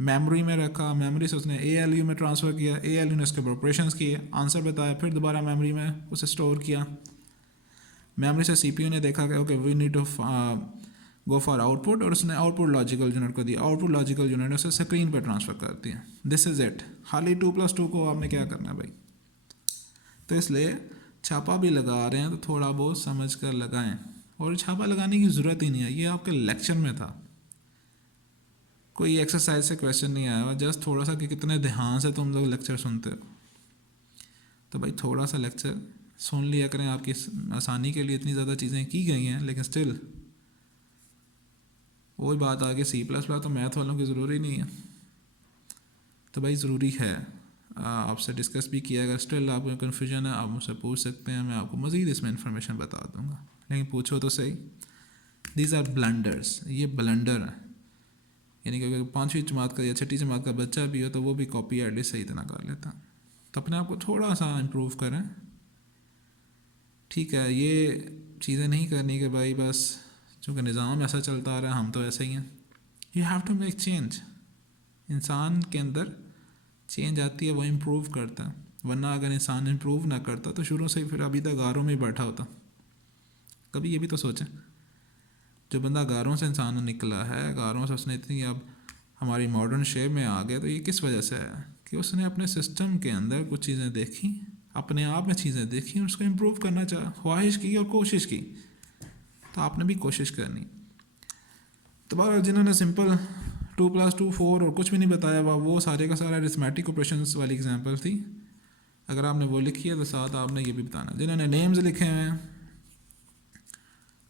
मेमोरी में रखा, मेमोरी से उसने ALU में ट्रांसफ़र किया, ALU ने उसके ऊपर ऑपरेशंस किए, आंसर बताया, फिर दोबारा मेमोरी में उसे स्टोर किया। मेमोरी से CPU ने देखा कि okay we need to go for output, और उसने आउटपुट लॉजिकल यूनिट को दिया। आउटपुट लॉजिकल यूनिट ने उसे स्क्रीन पर ट्रांसफ़र कर दिया। This is it. खाली 2+2 को आपने क्या करना है भाई। तो इसलिए छापा भी लगा रहे हैं तो थोड़ा बहुत समझ कर लगाएं, और छापा लगाने की ज़रूरत ही नहीं है, ये आपके लेक्चर में था, कोई एक्सरसाइज से क्वेश्चन नहीं आया हुआ। जस्ट थोड़ा सा कि कितने ध्यान से तुम लोग लेक्चर सुनते हो। तो भाई थोड़ा सा लेक्चर सुन लिया करें, आपकी आसानी के लिए इतनी ज़्यादा चीज़ें की गई हैं, लेकिन स्टिल वही बात आगे C++ तो मैथ वालों की ज़रूरी नहीं है। तो भाई ज़रूरी है, आपसे डिस्कस भी किया। अगर स्टिल आपको कन्फ्यूजन है आप मुझसे पूछ सकते हैं, मैं आपको मज़ीद इसमें इंफॉर्मेशन बता दूँगा। लेकिन पूछो तो सही। दीज आर ब्लंडर्स, ये ब्लंडर है। यानी कि अगर 5वीं जमात का या 6ठी जमात का बच्चा भी हो तो वो भी कॉपी एटलीस्ट सही तरह कर लेता। तो अपने आप को थोड़ा सा इम्प्रूव करें, ठीक है। ये चीज़ें नहीं करनी कि भाई बस चूँकि निज़ाम ऐसा चलता आ रहा है हम तो ऐसे ही हैं। You have to make change. इंसान के अंदर चेंज आती है, वो इम्प्रूव करता है। वरना अगर इंसान इम्प्रूव ना करता तो शुरू से ही फिर अभी तक गारों में ही बैठा होता। कभी ये भी तो सोचें, जो बंदा गारों से इंसान निकला है, गारों से उसने इतनी अब हमारी मॉडर्न शेप में आ गया, तो ये किस वजह से है कि उसने अपने सिस्टम के अंदर कुछ चीज़ें देखी, अपने आप में चीज़ें देखी और उसको इम्प्रूव करना चाहा, ख्वाहिश की और कोशिश की। तो आपने भी कोशिश करनी। तो बार जिन्होंने सिंपल 2+2 4 और कुछ भी नहीं बताया हुआ, वो सारे का सारा अरिथमेटिक ऑपरेशंस वाली एग्जांपल थी। अगर आपने वो लिखी है तो साथ आपने ये भी बताना। जिन्होंने नेम्स लिखे हुए हैं,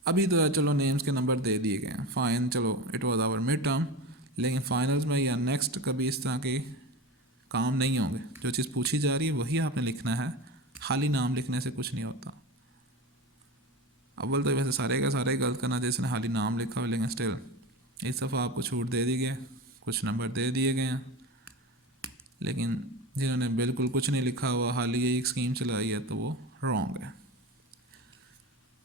अभी तो चलो नेम्स के नंबर दे दिए गए हैं, फ़ाइन, चलो it was our mid term. लेकिन फाइनल्स में या नेक्स्ट कभी इस तरह के काम नहीं होंगे। जो चीज़ पूछी जा रही है वही आपने लिखना है, खाली नाम लिखने से कुछ नहीं होता। अव्वल तो वैसे सारे का सारे गलत करना जिसने खाली नाम लिखा हो, लेकिन स्टिल इस दफ़ा आपको छूट दे दी गई, कुछ नंबर दे दिए गए हैं। लेकिन जिन्होंने बिल्कुल कुछ नहीं लिखा हुआ, खाली यही एक स्कीम चलाई है, तो वो रॉन्ग है।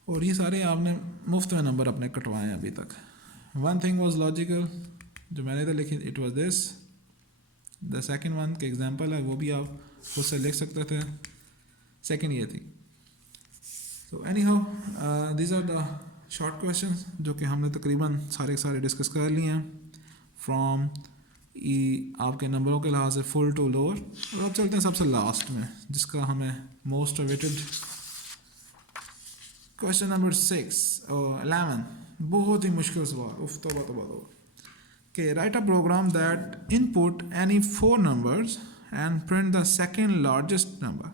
और ये सारे आपने मुफ्त में नंबर अपने कटवाए हैं अभी तक। वन थिंग वाज लॉजिकल, जो मैंने तो लिखी, it was this. The second one के एग्जांपल है, वो भी आप खुद से लिख सकते थे। सेकंड ये थी। तो anyhow these are the short questions जो कि हमने तकरीबन सारे के सारे डिस्कस कर लिए हैं, फ्रॉम आपके नंबरों के लिहाज से फुल टू लोअर। और अब चलते हैं सबसे लास्ट में, जिसका हमें मोस्ट अवेटेड क्वेश्चन नंबर 6 और 11, बहुत ही मुश्किल सवाल। उफ तौबा तौबा तौबा। Okay, write a program that input any 4 numbers and print the second largest number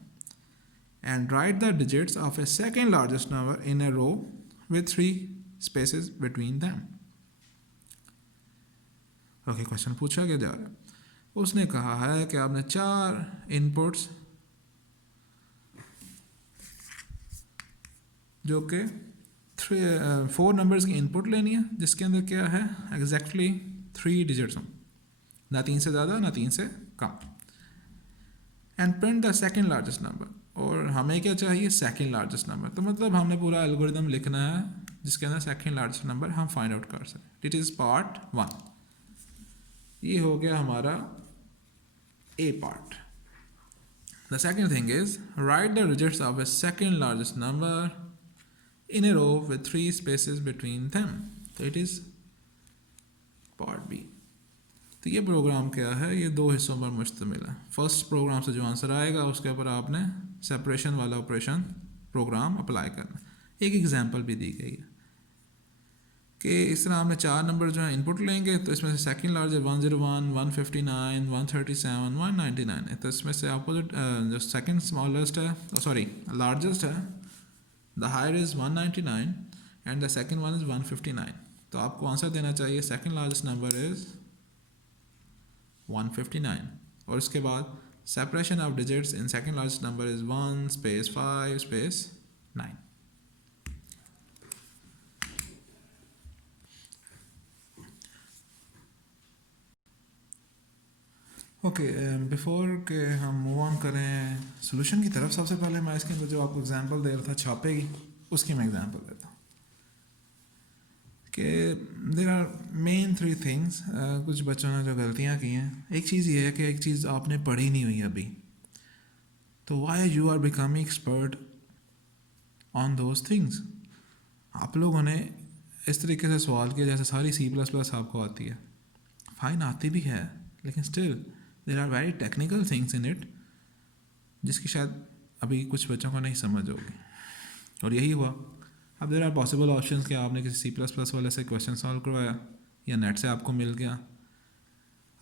and write the digits of a second largest number in a row with 3 spaces between them. Okay, question पूछा क्या जा रहा है। उसने कहा है कि आपने 4 इनपुट्स जो कि 4 नंबर्स की इनपुट लेनी है, जिसके अंदर क्या है एग्जैक्टली 3 डिजिट्स हों, ना 3 से ज़्यादा ना 3 से कम। And print the second largest number, और हमें क्या चाहिए सेकेंड लार्जेस्ट नंबर। तो मतलब हमने पूरा एल्गोरिदम लिखना है जिसके अंदर सेकेंड लार्जेस्ट नंबर हम फाइंड आउट कर सकें। It is part 1। ये हो गया हमारा ए part. The second thing is write the digits of a second largest number in a row with 3 spaces between them. तो it is part B. तो ये प्रोग्राम क्या है, ये 2 हिस्सों पर मुश्तमिल है. फर्स्ट प्रोग्राम से जो आंसर आएगा उसके ऊपर आपने सेपरेशन वाला ऑपरेशन प्रोग्राम अप्लाई करना. एक एग्जांपल भी दी गई है कि इस तरह आपने 4 नंबर जो है इनपुट लेंगे, तो इसमें से सेकंड लार्जेस्ट 101, 159, 137, 199 है. तो इसमें से आपको जो सेकंड स्मॉलेस्ट है, सॉरी लार्जेस्ट है, the higher is 199 and the second one is 159. तो आपको आंसर देना चाहिए सेकंड लार्जेस्ट नंबर इज़ 159 और उसके बाद separation of digits in second largest number is 1 space 5 space 9. Okay, before के हम मूव ऑन करें सोल्यूशन की तरफ, सबसे पहले मैं इसके अंदर जो आपको एग्जांपल दे रहा था छापे की, उसकी मैं एग्जांपल देता हूँ कि देर आर मेन 3 थिंग्स. कुछ बच्चों ने जो गलतियाँ की हैं, एक चीज़ ये है कि एक चीज़ आपने पढ़ी नहीं हुई अभी, तो why you are becoming expert on those things. आप लोगों ने इस तरीके से सवाल किया जैसे सारी C++ आपको आती है. फाइन, आती भी है, लेकिन still there are very technical things in it जिसकी शायद अभी कुछ बच्चों को नहीं समझ होगी. और यही हुआ. अब देर आर पॉसिबल ऑप्शंस कि आपने किसी C++ वाले से क्वेश्चन सॉल्व करवाया या नेट से आपको मिल गया.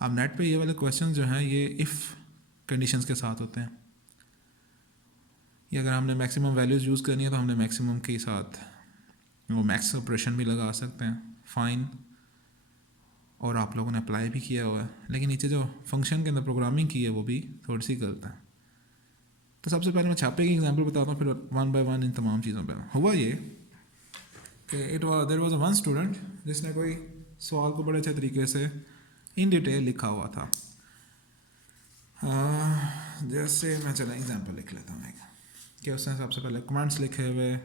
अब नेट पे ये वाले क्वेश्चन जो हैं ये इफ़ कंडीशंस के साथ होते हैं. ये अगर हमने मैक्सिमम वैल्यूज़ यूज़ करनी है तो हमने मैक्सिमम के साथ वो मैक्स ऑपरेशन भी लगा सकते हैं. फाइन, और आप लोगों ने अप्लाई भी किया हुआ है, लेकिन नीचे जो फंक्शन के अंदर प्रोग्रामिंग की है वो भी थोड़ी सी गलत है. तो सबसे पहले मैं छापे की एग्जांपल बताता हूँ, फिर 1 बाय 1 इन तमाम चीज़ों पर. हुआ ये कि देयर वाज वन स्टूडेंट जिसने कोई सवाल को बड़े अच्छे तरीके से इन डिटेल लिखा हुआ था. जैसे मैं चला एग्जांपल लिख लेता हूँ कि उसने सबसे पहले कमेंट्स लिखे हुए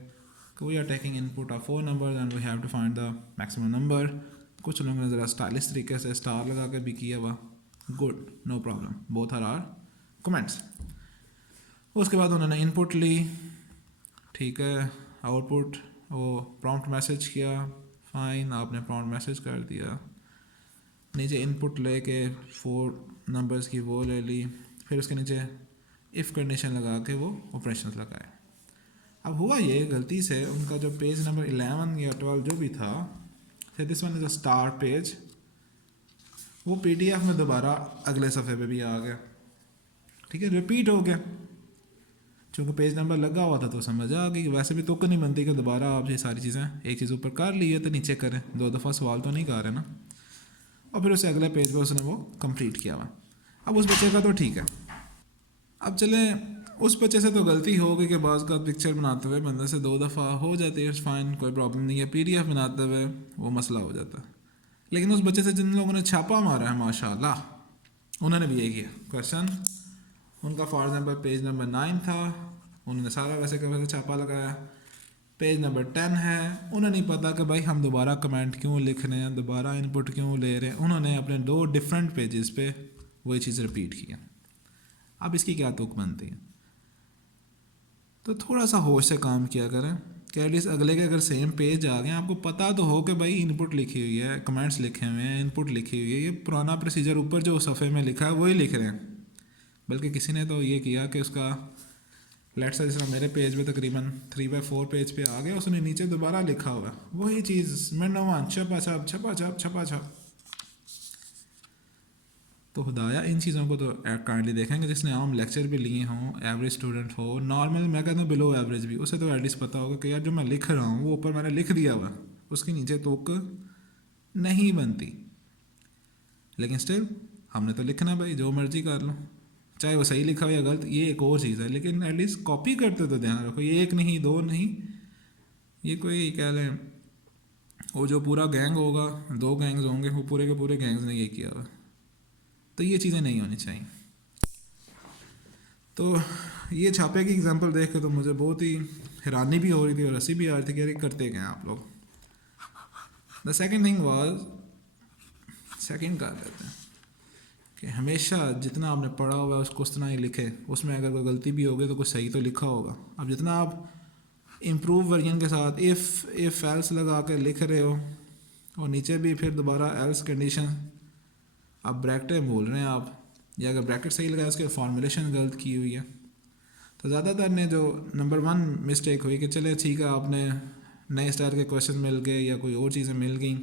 कि we are taking input of 4 numbers and we have to find the maximum number. कुछ लोगों ने ज़रा स्टाइलिश तरीके से स्टार लगा कर भी किया हुआ. Good, no problem, both are are comments. उसके बाद उन्होंने इनपुट ली, ठीक है, आउटपुट वो प्रॉम्प्ट मैसेज किया. फाइन, आपने प्रॉम्प्ट मैसेज कर दिया. नीचे इनपुट ले के 4 नंबर्स की वो ले ली, फिर उसके नीचे इफ़ कंडीशन लगा के वो ऑपरेशंस लगाए. अब हुआ ये गलती से उनका जो पेज नंबर 11 या 12 जो भी था, this one is a star page, वो PDF में दोबारा अगले सफ़े पे भी आ गया. ठीक है, रिपीट हो गया. चूँकि पेज नंबर लगा हुआ था तो समझ आ गई. वैसे भी तुक नहीं बनती कि दोबारा आप ये सारी चीज़ें एक चीज़ ऊपर कर ली है तो नीचे करें. 2 दफ़ा सवाल तो नहीं कर रहे ना. और फिर उसे अगले पेज पर उसने वो कंप्लीट किया हुआ. अब उस बच्चे का तो ठीक है. अब चलें, उस बच्चे से तो गलती हो गई कि बाज़ का पिक्चर बनाते हुए बंदे से 2 दफ़ा हो जाती है, फाइन, कोई प्रॉब्लम नहीं है. PDF बनाते हुए वो मसला हो जाता है. लेकिन उस बच्चे से जिन लोगों ने छापा मारा है माशाल्लाह, उन्होंने भी यही किया. क्वेश्चन उनका फॉर एग्जाम्पल पेज नंबर 9 था, उन्होंने सारा वैसे का वैसे छापा लगाया. पेज नंबर 10 है, उन्हें नहीं पता कि भाई हम दोबारा कमेंट क्यों लिख रहे हैं, दोबारा इनपुट क्यों ले रहे हैं. उन्होंने अपने 2 डिफरेंट पेजेस पे वही चीज़ रिपीट किया. अब इसकी क्या तुक बनती है? तो थोड़ा सा होश से काम किया करें कि एटलीस्ट अगले के अगर सेम पेज आ गए, आपको पता तो हो कि भाई इनपुट लिखी हुई है, कमेंट्स लिखे हुए हैं, इनपुट लिखी हुई है, ये पुराना प्रोसीजर ऊपर जो सफ़े में लिखा है वही लिख रहे हैं. बल्कि किसी ने तो ये किया कि उसका लेट्स से जिस तरह मेरे पेज पे तकरीबन 3/4 पेज पे आ गया, उसने नीचे दोबारा लिखा हुआ वही चीज़ मिनट छपा छप. तो खुदाया इन चीज़ों को तो काइंडली देखेंगे. जिसने आम लेक्चर भी लिए हों, एवरेज स्टूडेंट हो, नॉर्मल मैं कहता हूँ बिलो एवरेज भी, उसे तो एटलीस्ट पता होगा कि यार जो मैं लिख रहा हूँ वो ऊपर मैंने लिख दिया हुआ, उसके नीचे तुक नहीं बनती. लेकिन स्टिल हमने तो लिखना भाई, जो मर्जी कर लो, चाहे वो सही लिखा हो या गलत, ये एक और चीज़ है. लेकिन एटलीस्ट कॉपी करते तो ध्यान रखो, ये 1 नहीं 2 नहीं, ये कोई कह लें वो जो पूरा गैंग होगा, 2 गैंग्स होंगे, वो पूरे के पूरे गैंग्स ने ये किया हुआ. तो ये चीज़ें नहीं होनी चाहिए. तो ये छापे की एग्जांपल देख के तो मुझे बहुत ही हैरानी भी हो रही थी और हंसी भी आ रही थी कि अरे करते गए आप लोग. The second thing was, second कर लेते हैं, कि हमेशा जितना आपने पढ़ा हुआ है उसको उतना ही लिखें, उसमें अगर कोई गलती भी होगी तो कुछ सही तो लिखा होगा। अब जितना आप इम्प्रूव वर्जन के साथ इफ़ एल्स लगा के लिख रहे हो और नीचे भी फिर दोबारा एल्स कंडीशन, आप ब्रैकेट बोल रहे हैं आप, या अगर ब्रैकेट सही लगाया उसके फॉर्मुलेशन गलत की हुई है। तो ज़्यादातर ने जो नंबर 1 मिस्टेक हुई कि चले ठीक है आपने नए स्टाइल के क्वेश्चन मिल गए या कोई और चीज़ें मिल गई,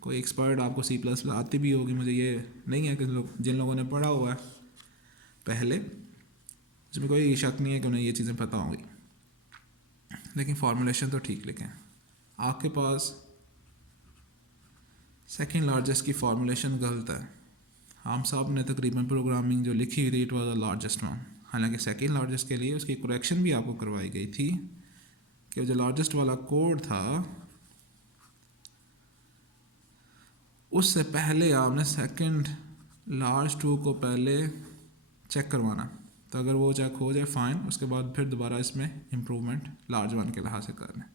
कोई एक्सपर्ट आपको C++ आती भी होगी, मुझे ये नहीं है कि जिन लोगों ने पढ़ा हुआ है पहले उसमें कोई शक नहीं है कि उन्हें ये चीज़ें पता होंगी, लेकिन फॉर्मुलेशन तो ठीक लिखें। आपके पास सेकंड लार्जेस्ट की फॉर्मुलेशन गलत है। हम सब ने तकरीबन प्रोग्रामिंग जो लिखी हुई थी it was the largest one, हालांकि सेकंड लार्जेस्ट के लिए उसकी करेक्शन भी आपको करवाई गई थी कि जो लार्जेस्ट वाला कोड था उससे पहले आपने सेकंड लार्ज 2 को पहले चेक करवाना, तो अगर वो चेक हो जाए फ़ाइन, उसके बाद फिर दोबारा इसमें इम्प्रूवमेंट लार्ज 1 के लिहाज से करना है।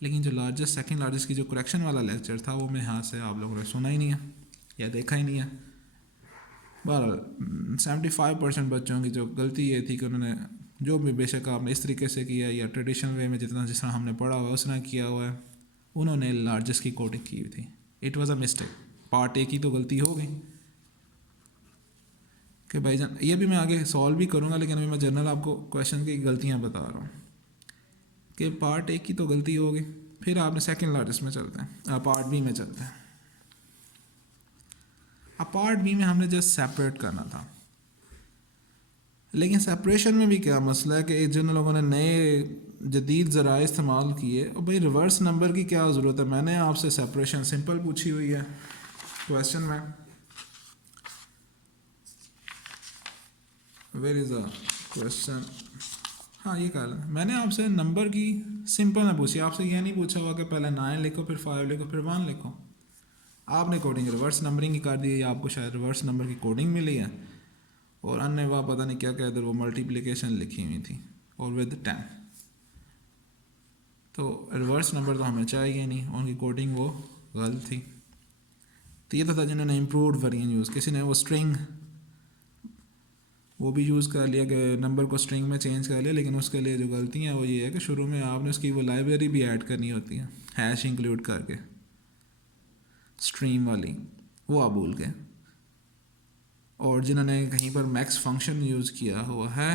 लेकिन जो लार्जेस्ट सेकंड लार्जेस्ट की जो करेक्शन वाला लेक्चर था वो मेरे हाथ से आप लोगों ने सुना ही नहीं है या देखा ही नहीं है। बहरहाल 75% बच्चों की जो गलती ये थी कि उन्होंने जो भी, बेशक आपने इस तरीके से किया या ट्रेडिशनल वे में जिस तरह हमने पढ़ा हुआ है उस तरह किया हुआ है, उन्होंने लार्जेस्ट की कोडिंग की हुई थी। It was a mistake. Part A की तो गलती हो गई कि भाईजान, ये भी मैं आगे सॉल्व भी करूँगा, लेकिन अभी मैं जनरल आपको क्वेश्चन की गलतियाँ बता रहा हूँ कि पार्ट ए की तो गलती हो गई। फिर आपने सेकंड लार्जेस्ट में चलते हैं, पार्ट बी में चलते हैं। अब पार्ट बी में हमने जस्ट सेपरेट करना था, लेकिन सेपरेशन में भी क्या मसला है कि जिन लोगों ने नए जदीद ज़रा इस्तेमाल किए, और भाई रिवर्स नंबर की क्या ज़रूरत है। मैंने आपसे सेपरेशन सिंपल पूछी हुई है क्वेश्चन में, वेयर इज़ अ क्वेश्चन, हाँ ये कहा मैंने आपसे नंबर की सिंपल ना पूछी, आपसे ये नहीं पूछा हुआ कि पहले 9 लिखो फिर 5 लिखो फिर 1 लिखो। आपने कोडिंग रिवर्स नंबरिंग की कर दी, या आपको शायद रिवर्स नंबर की कोडिंग मिली है और अन्य वाह पता नहीं क्या क्या इधर वो मल्टीप्लिकेशन लिखी हुई थी और विद 10। तो रिवर्स नंबर तो हमें चाहिए नहीं, उनकी कोडिंग वो गलत थी। तो ये तो था जिन्होंने इम्प्रूव्ड वर्जन यूज़, किसी ने वो स्ट्रिंग वो भी यूज़ कर लिया कि नंबर को स्ट्रिंग में चेंज कर लिया, लेकिन उसके लिए जो गलतियाँ वो ये है कि शुरू में आपने उसकी वो लाइब्रेरी भी ऐड करनी होती है हैश इंक्लूड करके, स्ट्रीम वाली, वो आप भूल गए। और जिन्होंने कहीं पर मैक्स फंक्शन यूज़ किया हुआ है,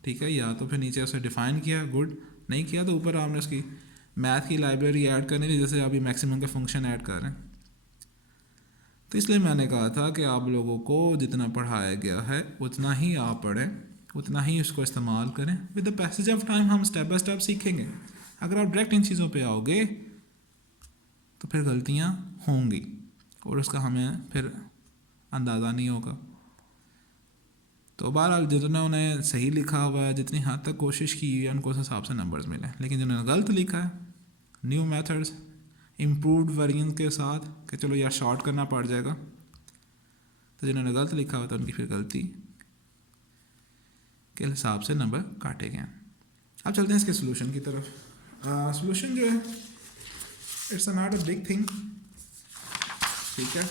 ठीक है, या तो फिर नीचे उसे डिफ़ाइन किया, गुड, नहीं किया तो ऊपर आपने उसकी मैथ की लाइब्रेरी ऐड करनी थी, जैसे अभी मैक्सिमम के फंक्शन ऐड कर रहे हैं। तो इसलिए मैंने कहा था कि आप लोगों को जितना पढ़ाया गया है उतना ही आप पढ़ें, उतना ही उसको इस्तेमाल करें। With the passage of time हम स्टेप बाय स्टेप सीखेंगे। अगर आप डायरेक्ट इन चीज़ों पे आओगे तो फिर गलतियाँ होंगी और उसका हमें फिर अंदाज़ा नहीं होगा। तो बहरहाल जितना उन्हें सही लिखा हुआ है, जितनी हद तक कोशिश की है, उनको उस हिसाब से नंबर्स मिले। लेकिन जिन्होंने गलत लिखा है, न्यू मेथड्स इम्प्रूव्ड वर्जन के साथ कि चलो यार शॉर्ट करना पड़ जाएगा, तो जिन्होंने गलत लिखा हुआ था उनकी फिर गलती के हिसाब से नंबर काटे गए। अब चलते हैं इसके सोल्यूशन की तरफ। सोल्यूशन जो है it's not a big thing, ठीक है।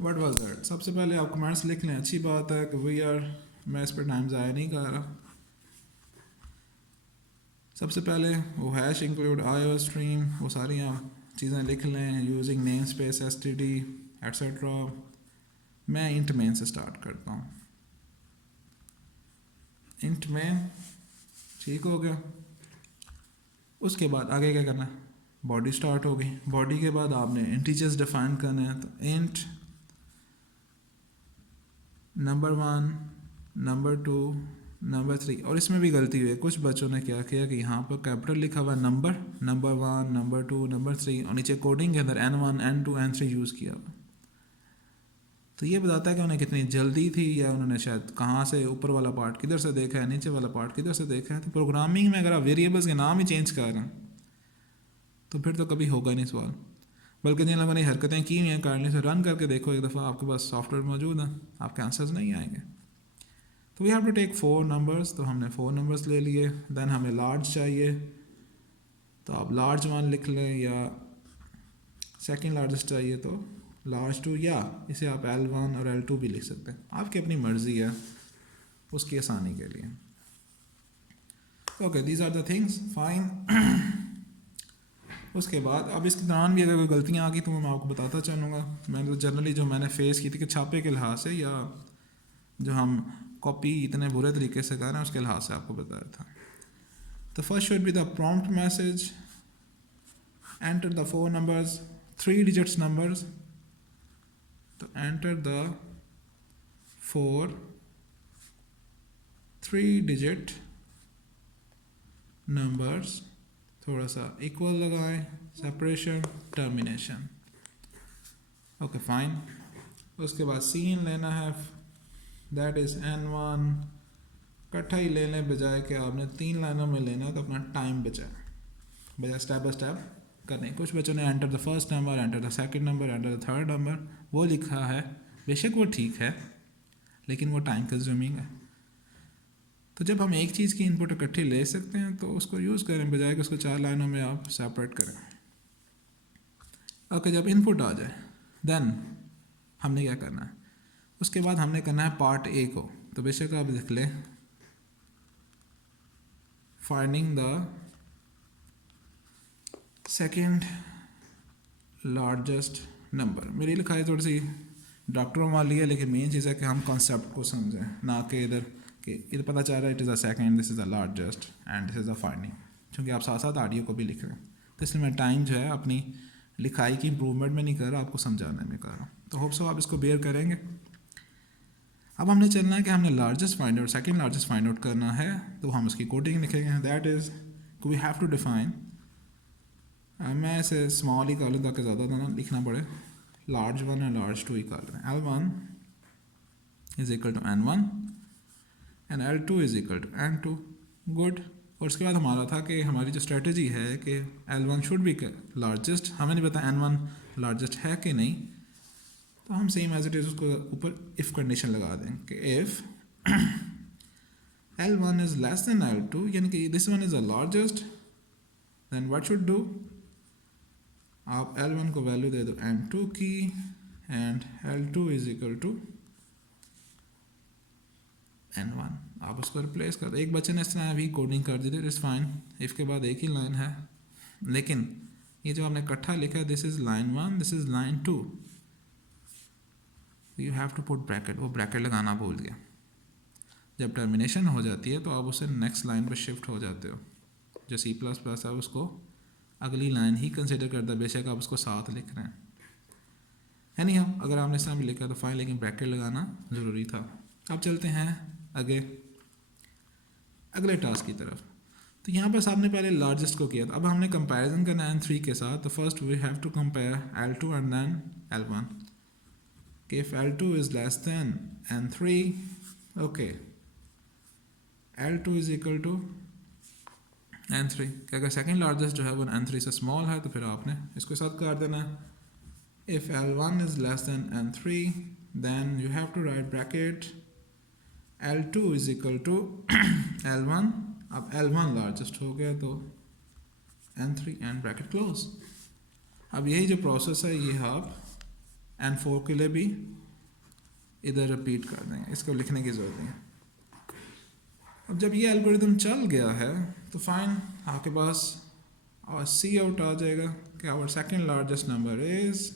What was that? सबसे पहले आप कमेंट्स लिख लें, अच्छी बात है कि वी आर, मैं इस पर टाइम ज़ाया नहीं कर रहा। सबसे पहले वो हैश इंक्लूड आईओ स्ट्रीम, वो सारी आप चीज़ें लिख लें, using name space STD etcetera. मैं इंट मेन से स्टार्ट करता हूँ। इंट मेन ठीक हो गया। उसके बाद आगे क्या करना है, बॉडी स्टार्ट हो गई। बॉडी के बाद आपने इंटीजर्स डिफाइन करने हैं, तो इंट नंबर 1, नंबर 2, नंबर 3। और इसमें भी गलती हुई है, कुछ बच्चों ने क्या किया कि यहाँ पर कैपिटल लिखा हुआ नंबर 1, नंबर 2, नंबर 3 और नीचे कोडिंग के अंदर N1, N2, N3 यूज़ किया हुआ। तो ये बताता है कि उन्हें कितनी जल्दी थी, या उन्होंने शायद कहाँ से ऊपर वाला पार्ट किधर से देखा है, नीचे वाला पार्ट किधर से देखा है। तो प्रोग्रामिंग में अगर आप वेरिएबल्स के नाम ही चेंज कर रहे हैं तो फिर तो कभी होगा नहीं सवाल। बल्कि जिन लोगों ने हरकतें की हुई हैं करने से रन करके देखो एक दफ़ा, आपके पास सॉफ्टवेयर मौजूद है, आपके आंसर्स नहीं आएंगे। तो we have to take 4 numbers, तो हमने 4 नंबर्स ले लिए। देन हमें लार्ज चाहिए, तो आप लार्ज 1 लिख लें, या सेकंड लार्जेस्ट चाहिए तो लार्ज टू, या इसे आप L1 और L2 भी लिख सकते हैं, आपकी अपनी मर्ज़ी है उसकी आसानी के लिए। Okay, these are the things, fine. उसके बाद अब इसके दौरान भी अगर कोई गलतियाँ आ गई तो मैं आपको बताता चलूँगा। मैंने तो जनरली जो मैंने फेस की थी कि छापे के लिहाज से या जो हम कॉपी इतने बुरे तरीके से कर रहे हैं उसके लिहाज से आपको बताया था। The first should be the prompt message. Enter the 4 numbers, 3 digits numbers. So enter the 4 3-digit numbers. थोड़ा सा इक्वल लगाएं, सेपरेशन, टर्मिनेशन। Okay fine. उसके बाद सीन लेना है, दैट इज़ N1। इकट्ठा ही ले लें बजाय कि आपने 3 लाइनों में लेना है तो अपना टाइम बजाय स्टेप बाय स्टेप करने। कुछ बच्चों ने enter the first number, enter the second number, enter the third number वो लिखा है, बेशक वो ठीक है लेकिन वो टाइम कंज्यूमिंग है। तो जब हम एक चीज़ की इनपुट इकट्ठी ले सकते हैं तो उसको यूज़ करें बजाय कि उसको 4 लाइनों में आप सेपरेट करें। ओके, जब इनपुट आ जाए देन हमने क्या करना है, उसके बाद हमने करना है पार्ट ए को। तो बेशक आप लिख लें finding the second largest number. मेरी लिखाई थोड़ी सी डॉक्टरों वाली है लेकिन मेन चीज़ है कि हम कॉन्सेप्ट को समझें, ना कि इधर पता चल रहा है it is a second, this is a largest and this is a finding. क्योंकि आप साथ साथ ऑडियो को भी लिख रहे हैं तो इसलिए मैं टाइम जो है अपनी लिखाई की इम्प्रूवमेंट में नहीं कर रहा, आपको समझाने में कर रहा हूँ। तो होप सो आप इसको बेयर करेंगे। अब हमने चलना है कि हमने largest find out, second largest find out करना है तो हम उसकी कोडिंग लिखेंगे। That is we have to define, मैं इसे स्मॉल ही कर लूँ ताकि ज़्यादा ना लिखना पड़े, लार्ज 1 और लार्ज 2 ही कर लें। L1 is equal to N1 and L2 is equal to N2। Good. और उसके बाद हमारा था कि हमारी जो स्ट्रेटजी है कि L1 शुड बी लार्जेस्ट, हमें नहीं पता N1 लार्जेस्ट है कि नहीं, तो हम सेम एज इट इज़ उसको ऊपर इफ़ कंडीशन लगा दें कि if L1 is less than L2 यानी कि this one is the largest, then what should do, आप L1 को वैल्यू दे दो N2 की and L2 is equal to N1, आप उसको रिप्लेस कर दो। एक बच्चे ने इस तरह भी कोडिंग कर दी थी, इट्स फाइन, इफ़ के बाद एक ही लाइन है लेकिन ये जो हमने इकट्ठा लिखा है this is line 1, this is line 2, you have to put bracket, वो ब्रैकेट लगाना भूल गया। जब टर्मिनेशन हो जाती है तो आप उससे नेक्स्ट लाइन पर शिफ्ट हो जाते हो। जो C++ है उसको अगली लाइन ही कंसिडर करता है, बेशक आप उसको साथ लिख रहे हैं। है नहीं, हम अगर आपने इस तरह भी लिखा तो फाइन, लेकिन ब्रैकेट लगाना ज़रूरी था। अब चलते हैं आगे अगले टास्क की तरफ। तो यहाँ पर आपने पहले लार्जेस्ट को किया था, अब हमने कंपैरिजन करना है N3 के साथ। तो first we have to compare L2 and then L1 कि if L2 is less than N3, okay, L2 is equal to N3 कि अगर सेकेंड लार्जेस्ट जो है वो N3 से स्मॉल है तो फिर आपने इसको साथ कर देना है। If L1 is less than N3 then you have to write bracket L2 is equal to L1। अब L1 लार्जेस्ट हो गया तो N3 एंड ब्रैकेट क्लोज। अब यही जो प्रोसेस है ये आप N4 के लिए भी इधर रिपीट कर देंगे, इसको लिखने की ज़रूरत नहीं है। अब जब ये एल्गोरिथम चल गया है तो फाइन, आपके पास और सी आउट आ जाएगा कि our second largest number is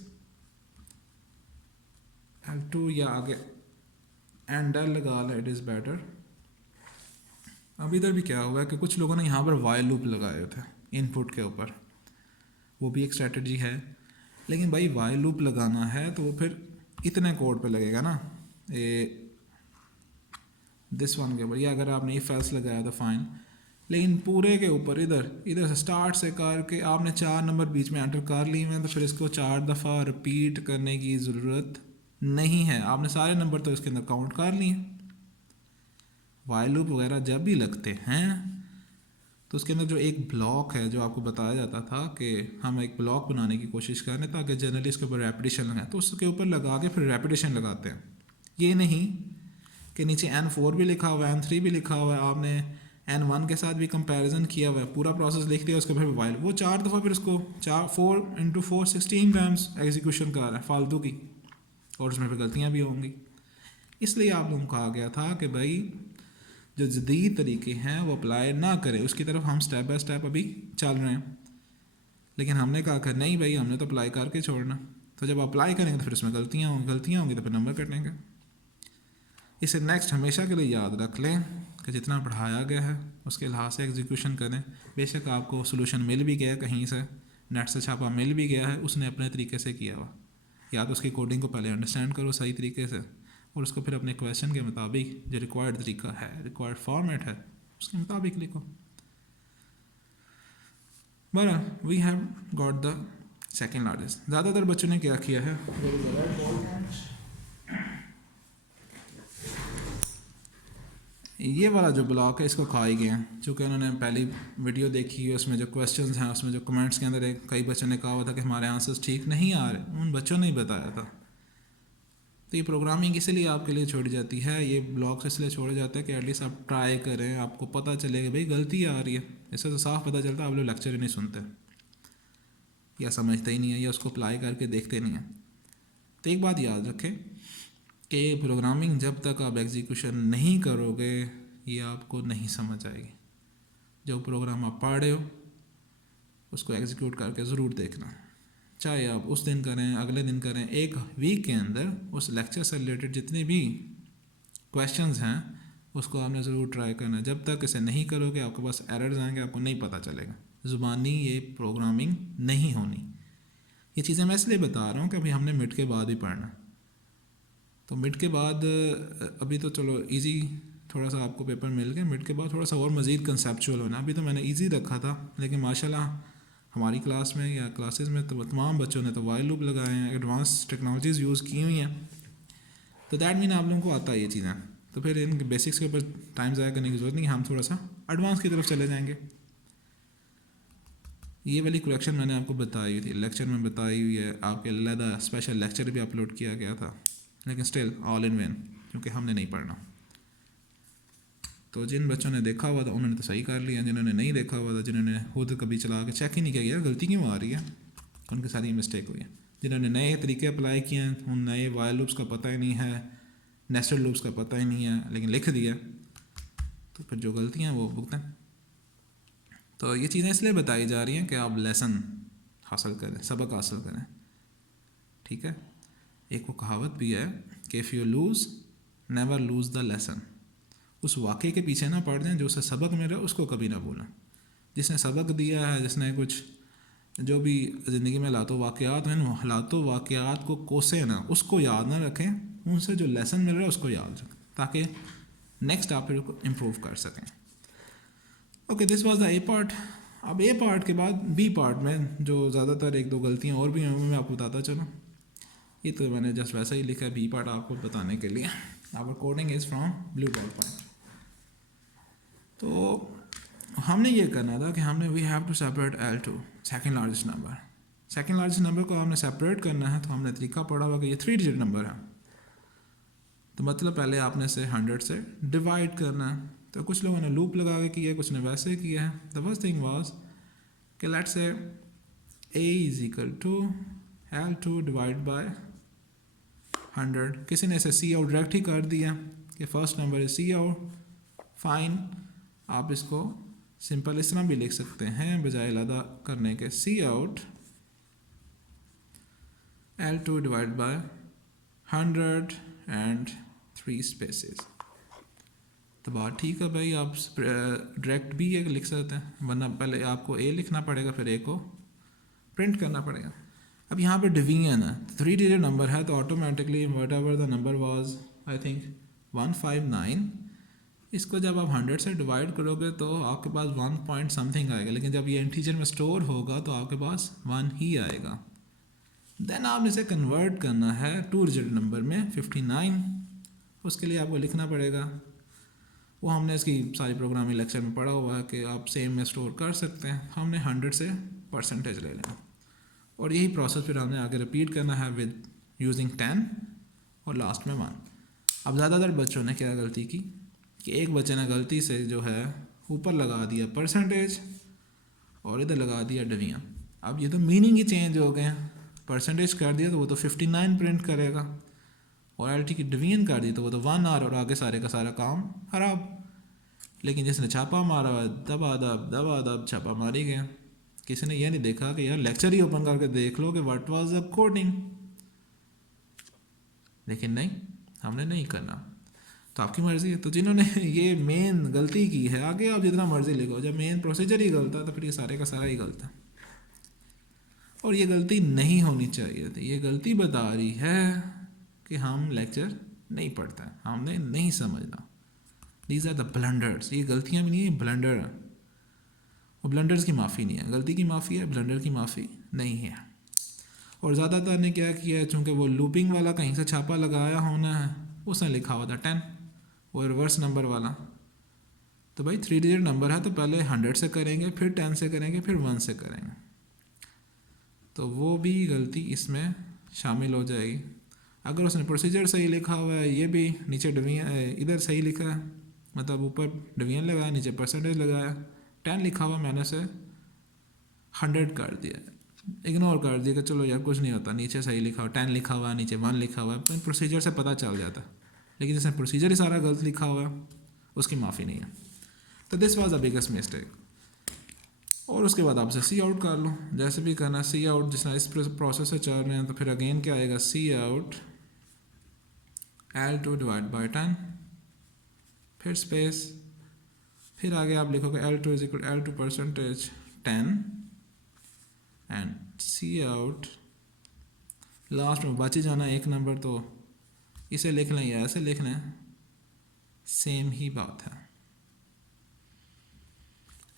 L2 या आगे एंड एल लगा लें, इट इज़ बेटर। अब इधर भी क्या हुआ है कि कुछ लोगों ने यहाँ पर वाइल लूप लगाए थे इनपुट के ऊपर, वो भी एक स्ट्रेटजी है, लेकिन भाई वाइल लूप लगाना है तो वो फिर इतने कोड पे लगेगा ना, ये दिस वन के ऊपर, या अगर आपने इफ एल्स लगाया तो फाइन, लेकिन पूरे के ऊपर इधर से स्टार्ट से करके आपने 4 नंबर बीच में एंटर कर लिए हैं तो फिर इसको 4 दफ़ा रिपीट करने की ज़रूरत नहीं है, आपने सारे नंबर तो इसके अंदर काउंट कर लिए। वाइल लूप वगैरह जब भी लगते हैं तो उसके अंदर जो एक ब्लॉक है जो आपको बताया जाता था कि हम एक ब्लॉक बनाने की कोशिश करें ताकि जनरली इसके ऊपर रेपिटेशन लगाएं, तो उसके ऊपर लगा के फिर रेपिटेशन लगाते हैं। ये नहीं कि नीचे N4 भी लिखा हुआ है, N3 भी लिखा हुआ है, आपने N1 के साथ भी कंपैरिजन किया हुआ है, पूरा प्रोसेस लिख दिया उसके फिर वाइल, वो 4 दफ़ा फिर उसको 4 इंटू 4 16 टाइम्स एग्जीक्यूशन कर रहा है फालतू की, और उसमें फिर गलतियाँ भी होंगी। इसलिए आप लोगों को कहा गया था कि भाई जो जदीद तरीके हैं वो अप्लाई ना करें, उसकी तरफ हम स्टेप बाय स्टेप अभी चल रहे हैं। लेकिन हमने कहा कि नहीं भाई, हमने तो अप्लाई करके छोड़ना। तो जब अप्लाई करेंगे तो फिर उसमें गलतियाँ होंगी तो फिर नंबर कटेंगे। इसे नेक्स्ट हमेशा के लिए याद रख लें कि जितना पढ़ाया गया है उसके लिहाज से एग्जीक्यूशन करें। बेशक आपको सोल्यूशन मिल भी गया कहीं से, नेट से छापा मिल भी गया है, उसने अपने तरीके से किया हुआ, या तो उसकी कोडिंग को पहले अंडरस्टैंड करो सही तरीके से, और उसको फिर अपने क्वेश्चन के मुताबिक जो रिक्वायर्ड तरीका है, रिक्वायर्ड फॉर्मेट है, उसके मुताबिक लिखो। बरा we have got the second largest. ज़्यादातर बच्चों ने क्या किया है, ये वाला जो ब्लॉक है इसको खा ही गए हैं, चूँकि उन्होंने पहली वीडियो देखी है, उसमें जो क्वेश्चंस हैं, उसमें जो कमेंट्स के अंदर कई बच्चों ने कहा हुआ था कि हमारे आंसर्स ठीक नहीं आ रहे, उन बच्चों ने ही बताया था। तो ये प्रोग्रामिंग इसीलिए आपके लिए छोड़ी जाती है, ये ब्लॉक्स इसलिए छोड़े जाते हैं कि एटलीस्ट आप ट्राई करें, आपको पता चले कि भाई गलती आ रही है। इससे तो साफ पता चलता है आप लोग लेक्चर ही नहीं सुनते, या समझते ही नहीं है, या उसको अप्लाई करके देखते नहीं हैं। तो एक बात याद रखें कि प्रोग्रामिंग जब तक आप एग्जीक्यूशन नहीं करोगे ये आपको नहीं समझ आएगी। जो प्रोग्राम आप पढ़ रहे हो उसको एग्जीक्यूट करके ज़रूर देखना, चाहे आप उस दिन करें, अगले दिन करें, एक वीक के अंदर उस लेक्चर से रिलेटेड जितने भी क्वेश्चंस हैं उसको आपने ज़रूर ट्राई करना। जब तक इसे नहीं करोगे आपके पास एरर्स आएंगे, आपको नहीं पता चलेगा। ज़ुबानी ये प्रोग्रामिंग नहीं होनी। ये चीज़ें मैं इसलिए बता रहा हूँ कि अभी हमने मिड के बाद ही पढ़ना, तो मिड के बाद अभी तो चलो इजी थोड़ा सा आपको पेपर मिल गया, मिड के बाद थोड़ा सा और मज़ीद कंसेप्चुअल होना। अभी तो मैंने इजी रखा था, लेकिन माशाल्लाह हमारी क्लास में या क्लासेस में तो तमाम बच्चों ने तो वाइल लूप लगाए हैं, एडवांस टेक्नोलॉजीज़ यूज़ की हुई हैं, तो दैट मीन आप लोगों को आता है ये चीज़ें। तो फिर इन बेसिक्स के ऊपर टाइम ज़ाया करने की ज़रूरत नहीं, हम थोड़ा सा एडवांस की तरफ चले जाएंगे। ये वाली करेक्शन मैंने आपको बताई हुई थी, लेक्चर में बताई हुई है, आपके अलग स्पेशल लेक्चर भी अपलोड किया गया था, लेकिन स्टिल ऑल इन वेन, क्योंकि हमने नहीं पढ़ना। तो जिन बच्चों ने देखा हुआ था उन्होंने तो सही कर लिया, जिन्होंने नहीं देखा हुआ था, जिन्होंने खुद कभी चला के चेक ही नहीं किया यार गलती क्यों आ रही है, उनके साथ ये मिस्टेक हुई है। जिन्होंने नए तरीके अप्लाई किए हैं, उन नए वाइल लूप्स का पता ही नहीं है, नेस्टेड लूप्स का पता ही नहीं है, लेकिन लिख दिया, तो फिर जो गलतियाँ वो भुगतें। तो ये चीज़ें इसलिए बताई जा रही हैं कि आप लेसन हासिल करें, सबक हासिल करें, ठीक है। एक वो कहावत भी है कि if you lose never lose the lesson. उस वाक़े के पीछे ना पड़ जाएं, जो उसे सबक मिल रहा है उसको कभी ना भूलें। जिसने सबक दिया है, जिसने कुछ जो भी ज़िंदगी में हालात वाक़यात हैं, हालात वाक़यात को कोसे ना, उसको याद ना रखें, उनसे जो लेसन मिल रहा है उसको याद रखें, ताकि नेक्स्ट आप फिर इम्प्रूव कर सकें। Okay, this was the A part. अब ए पार्ट के बाद बी पार्ट में जो ज़्यादातर एक दो गलतियाँ और भी हैं वो मैं आपको बताता चलूँ। ये तो मैंने जस्ट वैसा ही लिखा है बी पार्ट आपको बताने के लिए। Our coding is from blue ball point. तो हमने ये करना था कि हमने we have to separate L2 second largest number. Second largest number को हमने सेपरेट करना है, तो हमने तरीका पढ़ा हुआ कि ये 3 डिजिट नंबर है, तो मतलब पहले आपने से 100 से डिवाइड करना है। तो कुछ लोगों ने लूप लगा के किया, कुछ ने वैसे किया है। द फर्स्ट थिंग वाज कि let's say a is equal to L2 divide by 100। किसी ने इसे सी आउट डायरेक्ट ही कर दिया कि first number is cout, fine. आप इसको सिंपल इस तरह भी लिख सकते हैं, बजाय अलग करने के cout L2 divide by 103 spaces. तो बात ठीक है भाई, आप डायरेक्ट भी एक लिख सकते हैं, वरना पहले आपको ए लिखना पड़ेगा, फिर ए को प्रिंट करना पड़ेगा। अब यहाँ पे डिवीजन है, 3 डिजिट नंबर है, तो automatically what ever the number was I think 159, इसको जब आप 100 से डिवाइड करोगे तो आपके पास 1 पॉइंट समथिंग आएगा, लेकिन जब ये इंटीजर में स्टोर होगा तो आपके पास 1 ही आएगा। देन आपने इसे कन्वर्ट करना है 2 डिजिट नंबर में 59, उसके लिए आपको लिखना पड़ेगा, वो हमने इसकी सारी प्रोग्रामिंग लेक्चर में पढ़ा हुआ है कि आप सेम में स्टोर कर सकते हैं। हमने 100 से परसेंटेज ले लेना, और यही प्रोसेस फिर हमने आगे रिपीट करना है विद यूजिंग 10 और लास्ट में 1। अब ज़्यादातर बच्चों ने क्या गलती की कि एक बच्चे ने गलती से जो है ऊपर लगा दिया परसेंटेज और इधर लगा दिया डिवीजन। अब ये तो मीनिंग ही चेंज हो गए हैं। परसेंटेज कर दिया तो वो तो 59 प्रिंट करेगा, और एल टी की डिवीजन कर दी तो वो तो 1 आवर, और आगे सारे का सारा काम खराब। लेकिन जिसने छापा मारा दबा छापा मारी गया। किसी ने यह नहीं देखा कि यार लेक्चर ही ओपन करके देख लो कि व्हाट वाज द कोडिंग। लेकिन नहीं, हमने नहीं करना, तो आपकी मर्ज़ी है। तो जिन्होंने ये मेन गलती की है, आगे आप जितना मर्ज़ी लिखो, जब मेन प्रोसीजर ही गलत है तो फिर ये सारे का सारा ही गलत है। और ये गलती नहीं होनी चाहिए थी। ये गलती बता रही है कि हम लेक्चर नहीं पढ़ते हैं, हमने नहीं समझना। These are the blunders. ये गलतियाँ भी नहीं है, ब्लंडर है। और ब्लंडर्स की माफ़ी नहीं है, गलती की माफ़ी है, ब्लंडर की माफ़ी नहीं है। और ज़्यादातर ने क्या किया है, चूँकि वो लूपिंग वाला कहीं से छापा लगाया होना है, उसने लिखा हुआ था 10, वो रिवर्स नंबर वाला। तो भाई 3 डिजिट नंबर है तो पहले 100 से करेंगे, फिर 10 से करेंगे, फिर 1 से करेंगे। तो वो भी गलती इसमें शामिल हो जाएगी। अगर उसने प्रोसीजर सही लिखा हुआ है, ये भी नीचे डिवीजन इधर सही लिखा है, मतलब ऊपर डिवीजन लगाया, नीचे परसेंटेज लगाया, 10 लिखा हुआ, मैंने से 100 कर दिया, इग्नोर कर दिया कि चलो यार कुछ नहीं होता, नीचे सही लिखा हुआ 10 लिखा हुआ है, नीचे 1 लिखा हुआ है, प्रोसीजर से पता चल जाता। लेकिन जिसने प्रोसीजर ही सारा गलत लिखा हुआ है उसकी माफ़ी नहीं है। तो this was the biggest mistake. और उसके बाद आपसे सी आउट कर लो, जैसे भी करना। सी आउट जिस इस प्रोसेस से चल रहे हैं, तो फिर अगेन क्या आएगा, सी आउट L2 डिवाइड बाई 10, फिर स्पेस, फिर आगे आप लिखोगे L2 is equal L2 percentage 10 and cout. Last में बच ही जाना एक नंबर, तो इसे लिख लें या ऐसे लिख लें, सेम ही बात है।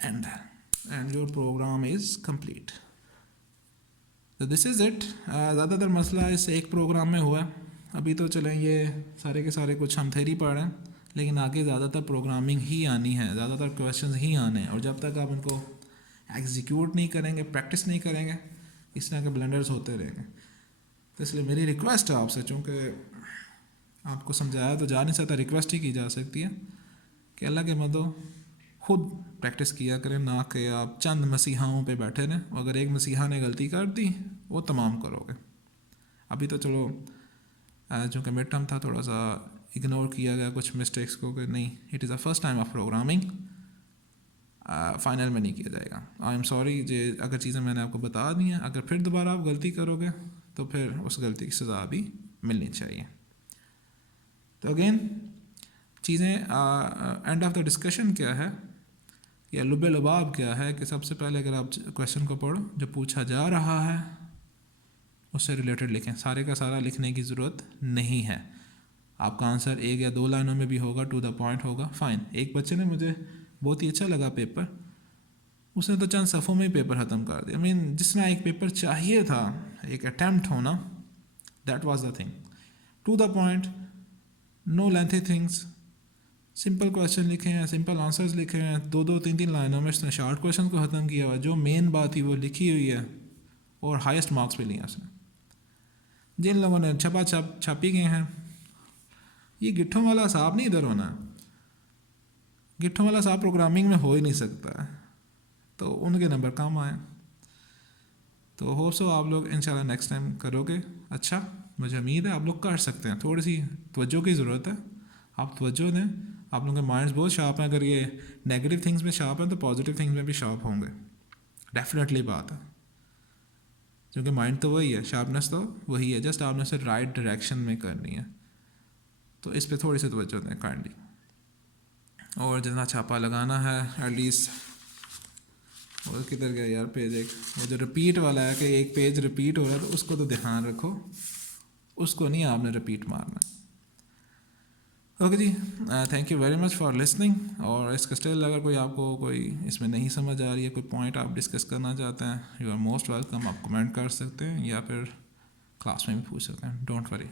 And your program is complete. तो दिस इज़ इट। ज़्यादातर मसला इस एक प्रोग्राम में हुआ है। अभी तो चलें ये सारे के सारे कुछ हम थ्योरी पढ़ रहे हैं, लेकिन आगे ज़्यादातर प्रोग्रामिंग ही आनी है, ज़्यादातर क्वेश्चंस ही आने हैं। और जब तक आप उनको एग्जीक्यूट नहीं करेंगे, प्रैक्टिस नहीं करेंगे, इस तरह के ब्लंडर्स होते रहेंगे। तो इसलिए मेरी रिक्वेस्ट है आपसे, चूँकि आपको समझाया तो जा नहीं सकता, रिक्वेस्ट ही की जा सकती है कि अल्लाह के मदो खुद प्रैक्टिस किया करें, ना कि आप चंद मसीहाओं पे बैठे रहें। अगर एक मसीहा ने गलती कर दी वो तमाम करोगे। अभी तो चलो चूँकि मिड टर्म था, थोड़ा सा इग्नोर किया गया कुछ मिस्टेक्स को कि नहीं, it is the first time of programming, final में नहीं किया जाएगा। आई एम सॉरी जे अगर चीज़ें मैंने आपको बता दी हैं। अगर फिर दोबारा आप गलती करोगे तो फिर उस गलती की सज़ा भी मिलनी चाहिए। तो अगेन चीज़ें एंड ऑफ द डिस्कशन क्या है, या लुबे लबाब क्या है, कि सबसे पहले अगर आप क्वेश्चन को पढ़ो, जो पूछा जा रहा है उससे रिलेटेड लिखें। सारे का सारा लिखने की ज़रूरत नहीं है। आपका आंसर 1 या 2 लाइनों में भी होगा, टू द पॉइंट होगा, फ़ाइन। एक बच्चे ने, मुझे बहुत ही अच्छा लगा पेपर, उसने तो चंद सफ़ों में ही पेपर ख़त्म कर दिया। I mean, जिस तरह एक पेपर चाहिए था, एक अटैम्प्ट होना, that was the thing. To the point, no lengthy things, simple question लिखे हैं, सिंपल आंसर्स लिखे हैं, 2-2, 3-3 लाइनों में उसने शॉर्ट क्वेश्चन को ख़त्म किया हुआ। जो मेन बात थी वो लिखी हुई है, और हाईएस्ट मार्क्स भी लिए उसने। जिन लोगों ने छापी गए हैं, ये गिट्ठों वाला साहब नहीं इधर होना। गिट्ठों वाला साहब प्रोग्रामिंग में हो ही नहीं सकता है, तो उनके नंबर कम आए। तो होप सो आप लोग इंशाल्लाह नेक्स्ट टाइम करोगे अच्छा। मुझे उम्मीद है आप लोग कर सकते हैं। थोड़ी सी तवज्जो की ज़रूरत है, आप तवज्जो दें। आप लोगों के माइंड्स बहुत शार्प हैं। अगर ये नेगेटिव थिंग्स में शार्प हैं तो पॉजिटिव थिंग्स में भी शार्प होंगे, डेफिनेटली बात है। क्योंकि माइंड तो वही है, शार्पनेस तो वही है, जस्ट आपने उसे राइट डायरेक्शन में करनी है। तो इस पे थोड़ी सी तवज्जो दें काइंडली। और जितना छापा लगाना है एटलीस्ट, और किधर गया यार पेज, एक वो जो रिपीट वाला है कि एक पेज रिपीट हो रहा है, तो उसको तो ध्यान रखो, उसको नहीं आपने रिपीट मारना। ओके जी, thank you very much for listening. और इसका स्टिल अगर कोई आपको कोई इसमें नहीं समझ आ रही है, कोई पॉइंट आप डिस्कस करना चाहते हैं, यू आर मोस्ट वेलकम। आप कमेंट कर सकते हैं या फिर क्लास में भी पूछ सकते हैं, डोंट वरी।